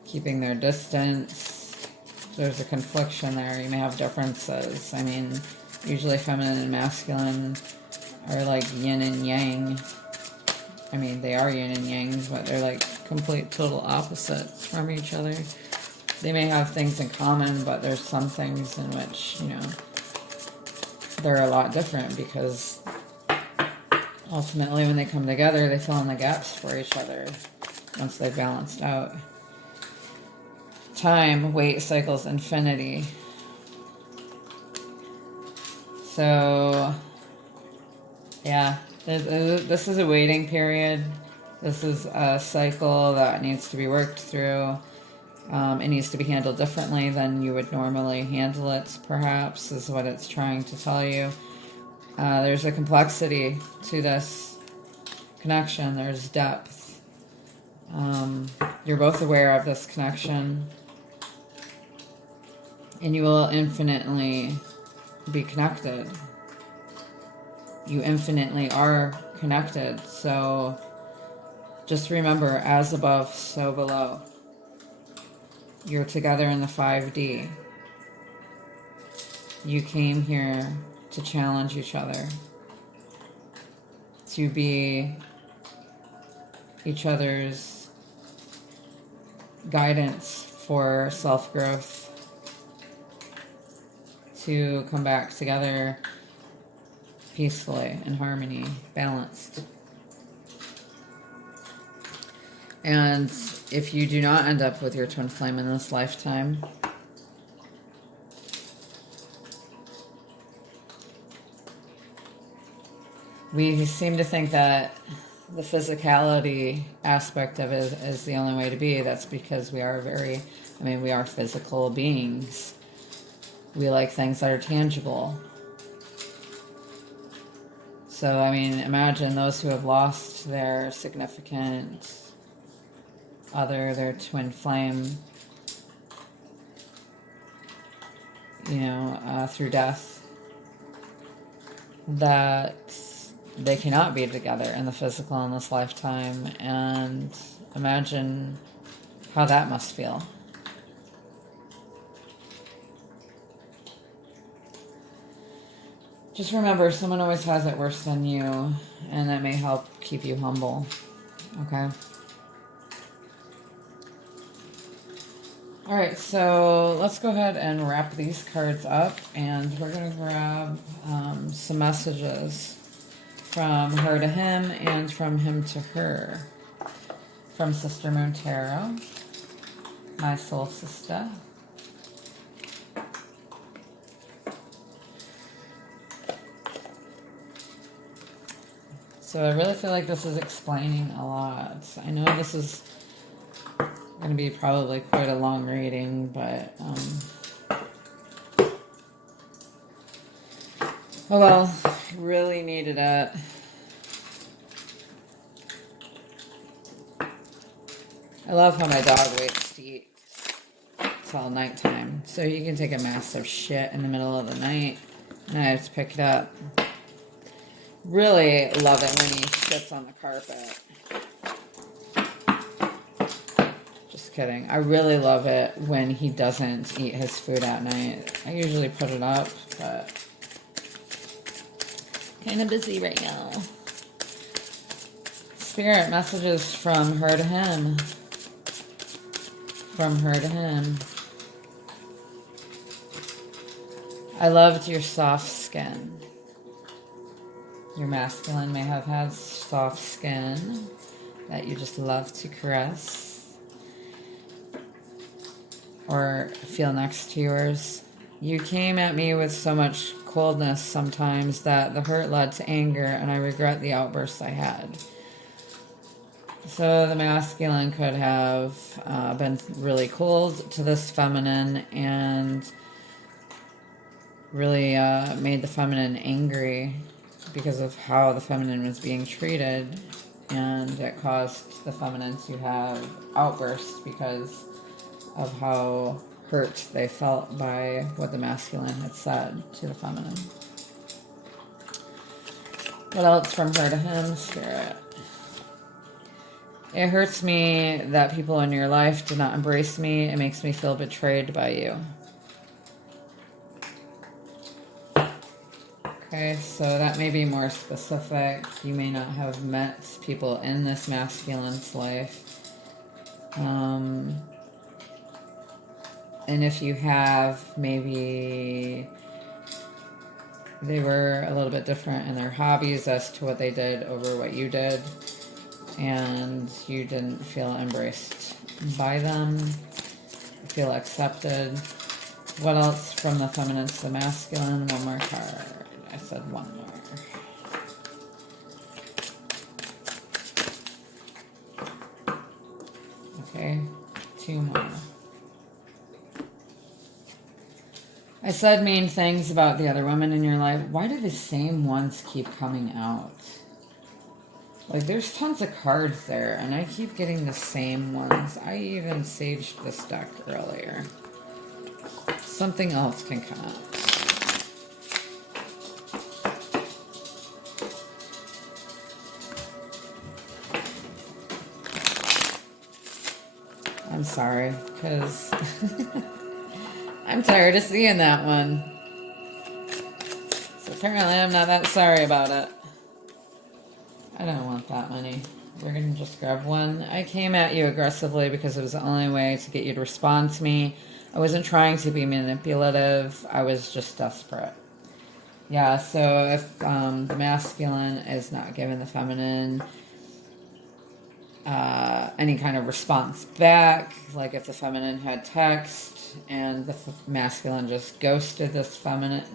keeping their distance. There's a confliction there. You may have differences. I mean, usually feminine and masculine are like yin and yang. I mean, they are yin and yang, but they're like complete total opposites from each other. They may have things in common, but there's some things in which, you know, they're a lot different, because ultimately when they come together, they fill in the gaps for each other once they've balanced out. Time, weight, cycles, infinity. So, yeah, this is a waiting period. This is a cycle that needs to be worked through. It needs to be handled differently than you would normally handle it, perhaps, is what it's trying to tell you. There's a complexity to this connection. There's depth. You're both aware of this connection, and you will infinitely be connected. You infinitely are connected. So just remember, as above, so below. You're together in the 5D. You came here to challenge each other, to be each other's guidance for self-growth, to come back together peacefully, in harmony, balanced. And if you do not end up with your twin flame in this lifetime, we seem to think that the physicality aspect of it is the only way to be. That's because we are we are physical beings. We like things that are tangible. So, I mean, imagine those who have lost their significant other, their twin flame, through death, that they cannot be together in the physical in this lifetime. And imagine how that must feel. Just remember, someone always has it worse than you, and that may help keep you humble. Okay? Alright, so let's go ahead and wrap these cards up, and we're going to grab some messages from her to him and from him to her. From Sister Moon Tarot, my soul sister. So I really feel like this is explaining a lot. I know this is going to be probably quite a long reading, but oh well, really needed it. I love how my dog waits to eat till nighttime, so you can take a massive shit in the middle of the night, and I have to pick it up. Really love it when he sits on the carpet. Just kidding. I really love it when he doesn't eat his food at night. I usually put it up, but kind of busy right now. Spirit messages from her to him. From her to him. I loved your soft skin. Your masculine may have had soft skin that you just love to caress or feel next to yours. You came at me with so much coldness sometimes that the hurt led to anger, and I regret the outbursts I had. So the masculine could have been really cold to this feminine and really made the feminine angry because of how the feminine was being treated, and it caused the feminine to have outbursts because of how hurt they felt by what the masculine had said to the feminine. What else from her to him, Spirit? It hurts me that people in your life do not embrace me. It makes me feel betrayed by you. Okay, so that may be more specific. You may not have met people in this masculine's life. And if you have, maybe they were a little bit different in their hobbies as to what they did over what you did. And you didn't feel embraced by them, feel accepted. What else from the feminine to the masculine? One more card. I said one more. Okay, two more. I said mean things about the other women in your life. Why do the same ones keep coming out? Like, there's tons of cards there, and I keep getting the same ones. I even saged this deck earlier. Something else can come out. I'm sorry, because I'm tired of seeing that one. So apparently I'm not that sorry about it. I don't want that many. We're going to just grab one. I came at you aggressively because it was the only way to get you to respond to me. I wasn't trying to be manipulative. I was just desperate. Yeah, so if the masculine is not giving the feminine any kind of response back, like if the feminine had text and the masculine just ghosted this feminine,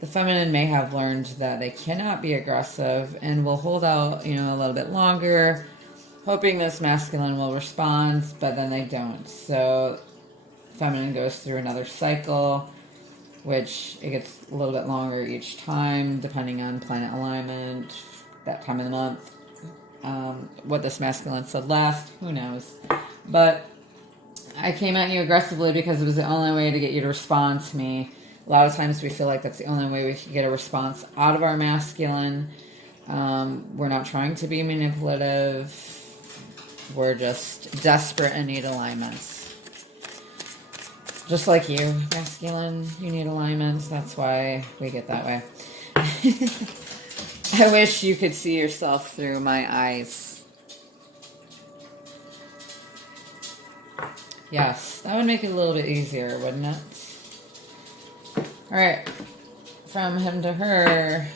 the feminine may have learned that they cannot be aggressive and will hold out, a little bit longer, hoping this masculine will respond, but then they don't. So feminine goes through another cycle, which it gets a little bit longer each time, depending on planet alignment, that time of the month. What this masculine said last, who knows? But I came at you aggressively because it was the only way to get you to respond to me. A lot of times we feel like that's the only way we can get a response out of our masculine. We're not trying to be manipulative. We're just desperate and need alignments. Just like you, masculine, you need alignments. That's why we get that way. I wish you could see yourself through my eyes. Yes, that would make it a little bit easier, wouldn't it? Alright, from him to her,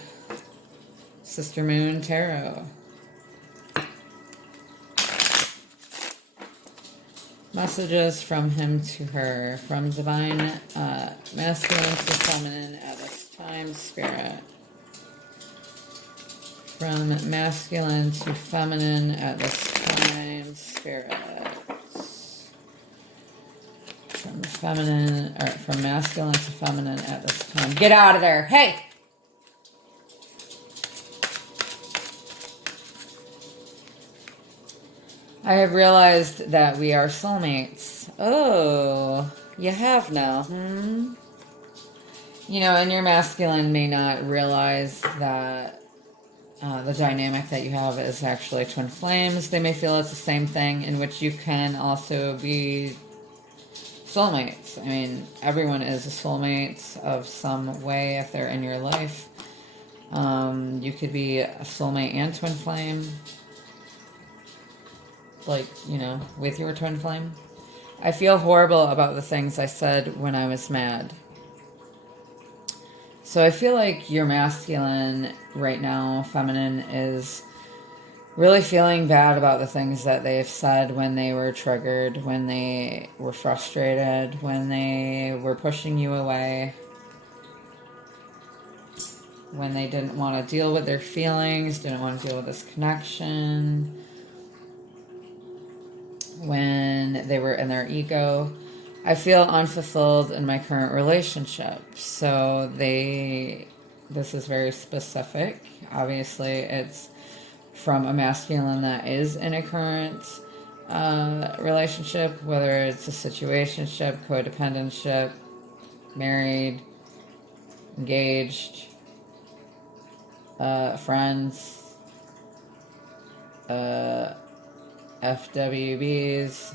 Sister Moon Tarot. Messages from him to her, from divine masculine to feminine at this time, Spirit. From masculine to feminine at this time, Spirit. From masculine to feminine at this time. Get out of there. Hey! I have realized that we are soulmates. Oh, you have now. And your masculine may not realize that the dynamic that you have is actually twin flames. They may feel it's the same thing, in which you can also be soulmates. I mean, everyone is a soulmate of some way if they're in your life. You could be a soulmate and twin flame. Like, with your twin flame. I feel horrible about the things I said when I was mad. So I feel like your masculine right now, feminine, is really feeling bad about the things that they've said when they were triggered, when they were frustrated, when they were pushing you away, when they didn't want to deal with their feelings, didn't want to deal with this connection, when they were in their ego. I feel unfulfilled in my current relationship. So this is very specific. Obviously, it's from a masculine that is in a current relationship, whether it's a situationship, codependentship, married, engaged. friends, FWBs.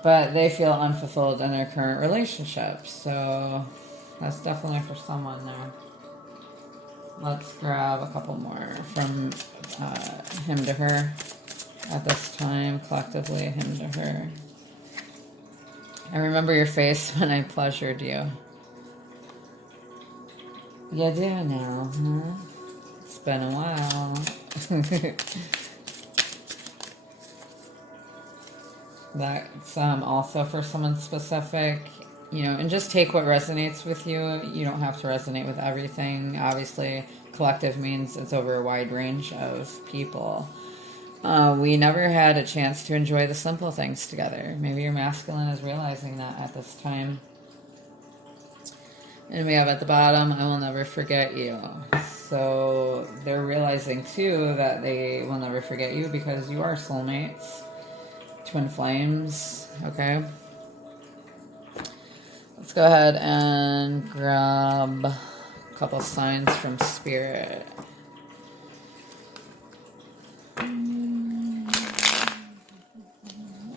But they feel unfulfilled in their current relationships. So that's definitely for someone there. Let's grab a couple more from him to her at this time, collectively, him to her. I remember your face when I pleasured you. You do now, huh? It's been a while. That's also for someone specific, you know, and just take what resonates with you. You don't have to resonate with everything. Obviously, collective means it's over a wide range of people. We never had a chance to enjoy the simple things together. Maybe your masculine is realizing that at this time. And we have at the bottom, I will never forget you. So they're realizing too that they will never forget you because you are soulmates. Twin flames, okay? Let's go ahead and grab a couple signs from Spirit.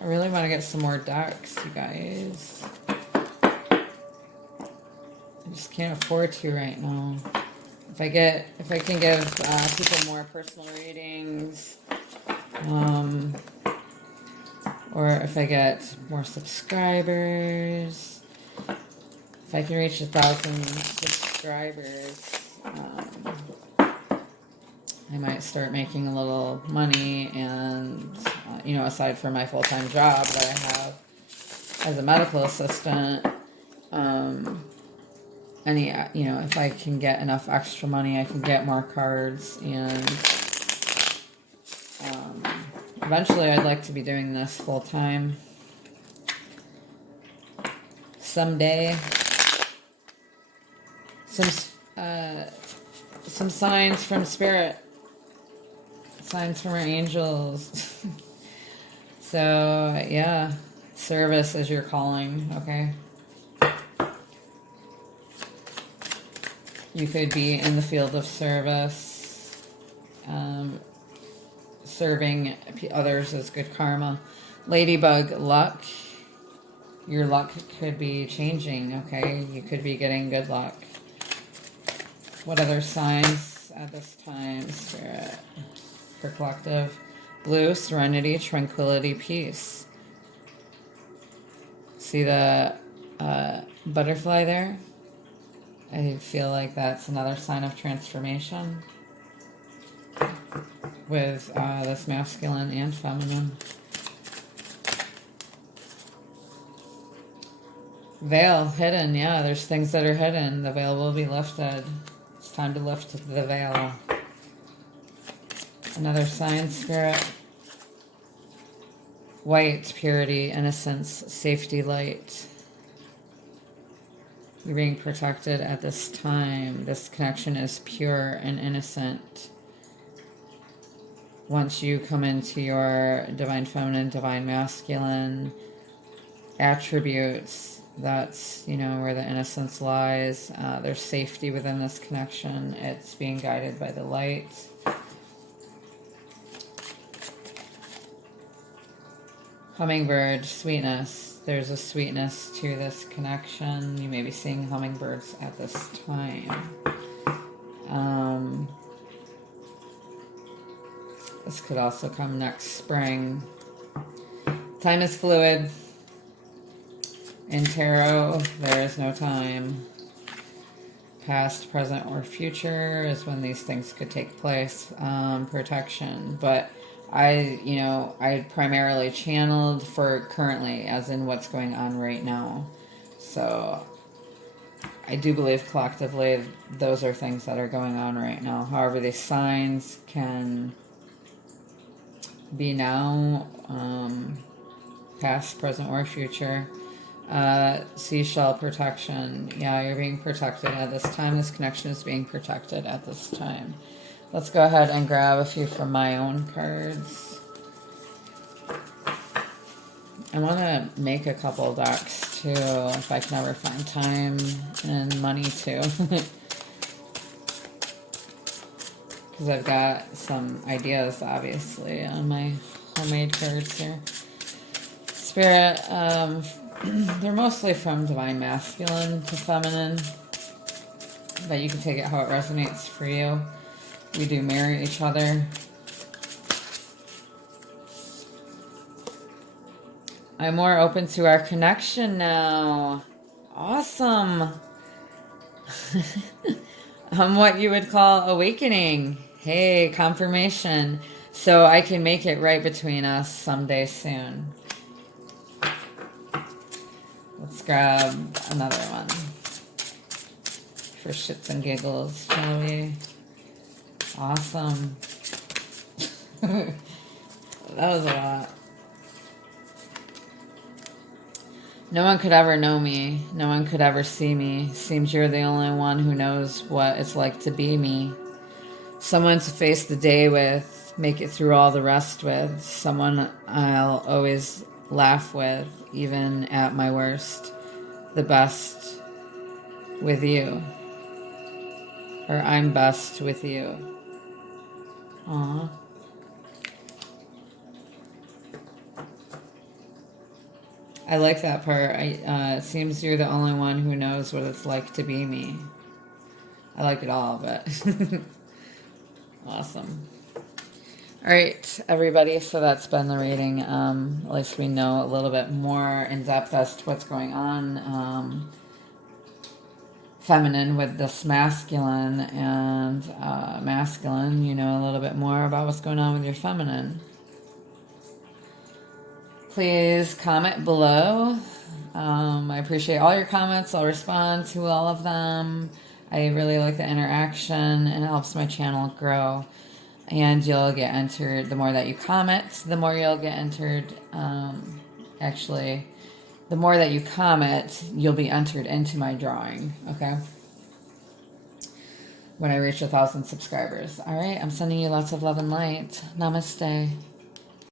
I really want to get some more decks, you guys. I just can't afford to right now. If I can give people more personal readings, or if I get more subscribers, if I can reach 1,000 subscribers, I might start making a little money, and you know, aside from my full-time job that I have as a medical assistant, you know, if I can get enough extra money, I can get more cards, and eventually I'd like to be doing this full-time someday. Some signs from Spirit, signs from our angels. So yeah, service is your calling, okay? You could be in the field of service. Serving others is good karma. Ladybug luck. Your luck could be changing, okay? You could be getting good luck. What other signs at this time, Spirit, for collective? Blue, serenity, tranquility, peace. See the butterfly there? I feel like that's another sign of transformation with this masculine and feminine. Veil, hidden, yeah, there's things that are hidden. The veil will be lifted. It's time to lift the veil. Another sign, Spirit. White, purity, innocence, safety, light. You're being protected at this time. This connection is pure and innocent. Once you come into your divine feminine, divine masculine attributes, that's, you know, where the innocence lies. There's safety within this connection. It's being guided by the light. Hummingbird, sweetness. There's a sweetness to this connection. You may be seeing hummingbirds at this time. This could also come next spring. Time is fluid. In tarot, there is no time. Past, present, or future is when these things could take place. Protection. But I primarily channeled for currently, as in what's going on right now. So I do believe collectively those are things that are going on right now. However, these signs can be now, past, present, or future. Seashell protection. Yeah, you're being protected at this time. This connection is being protected at this time. Let's go ahead and grab a few from my own cards. I want to make a couple decks too, if I can ever find time and money to. Because I've got some ideas, obviously, on my homemade cards here. Spirit, they're mostly from Divine Masculine to Feminine, but you can take it how it resonates for you. We do mirror each other. I'm more open to our connection now. Awesome. I'm what you would call awakening. Hey, confirmation. So I can make it right between us someday soon. Let's grab another one for shits and giggles, shall we? Awesome. That was a lot. No one could ever know me. No one could ever see me. Seems you're the only one who knows what it's like to be me. Someone to face the day with, make it through all the rest with. Someone I'll always laugh with, even at my worst. The best with you. Or I'm best with you. Aww. I like that part. It seems you're the only one who knows what it's like to be me. I like it all, but awesome. All right, everybody. So that's been the reading. At least we know a little bit more in depth as to what's going on. Feminine with this masculine, and masculine, you know a little bit more about what's going on with your feminine. Please comment below. I appreciate all your comments. I'll respond to all of them. I really like the interaction, and it helps my channel grow. And you'll get entered. The more that you comment, the more you'll get entered. Actually, the more that you comment, you'll be entered into my drawing. Okay? When I reach 1,000 subscribers. All right? I'm sending you lots of love and light. Namaste.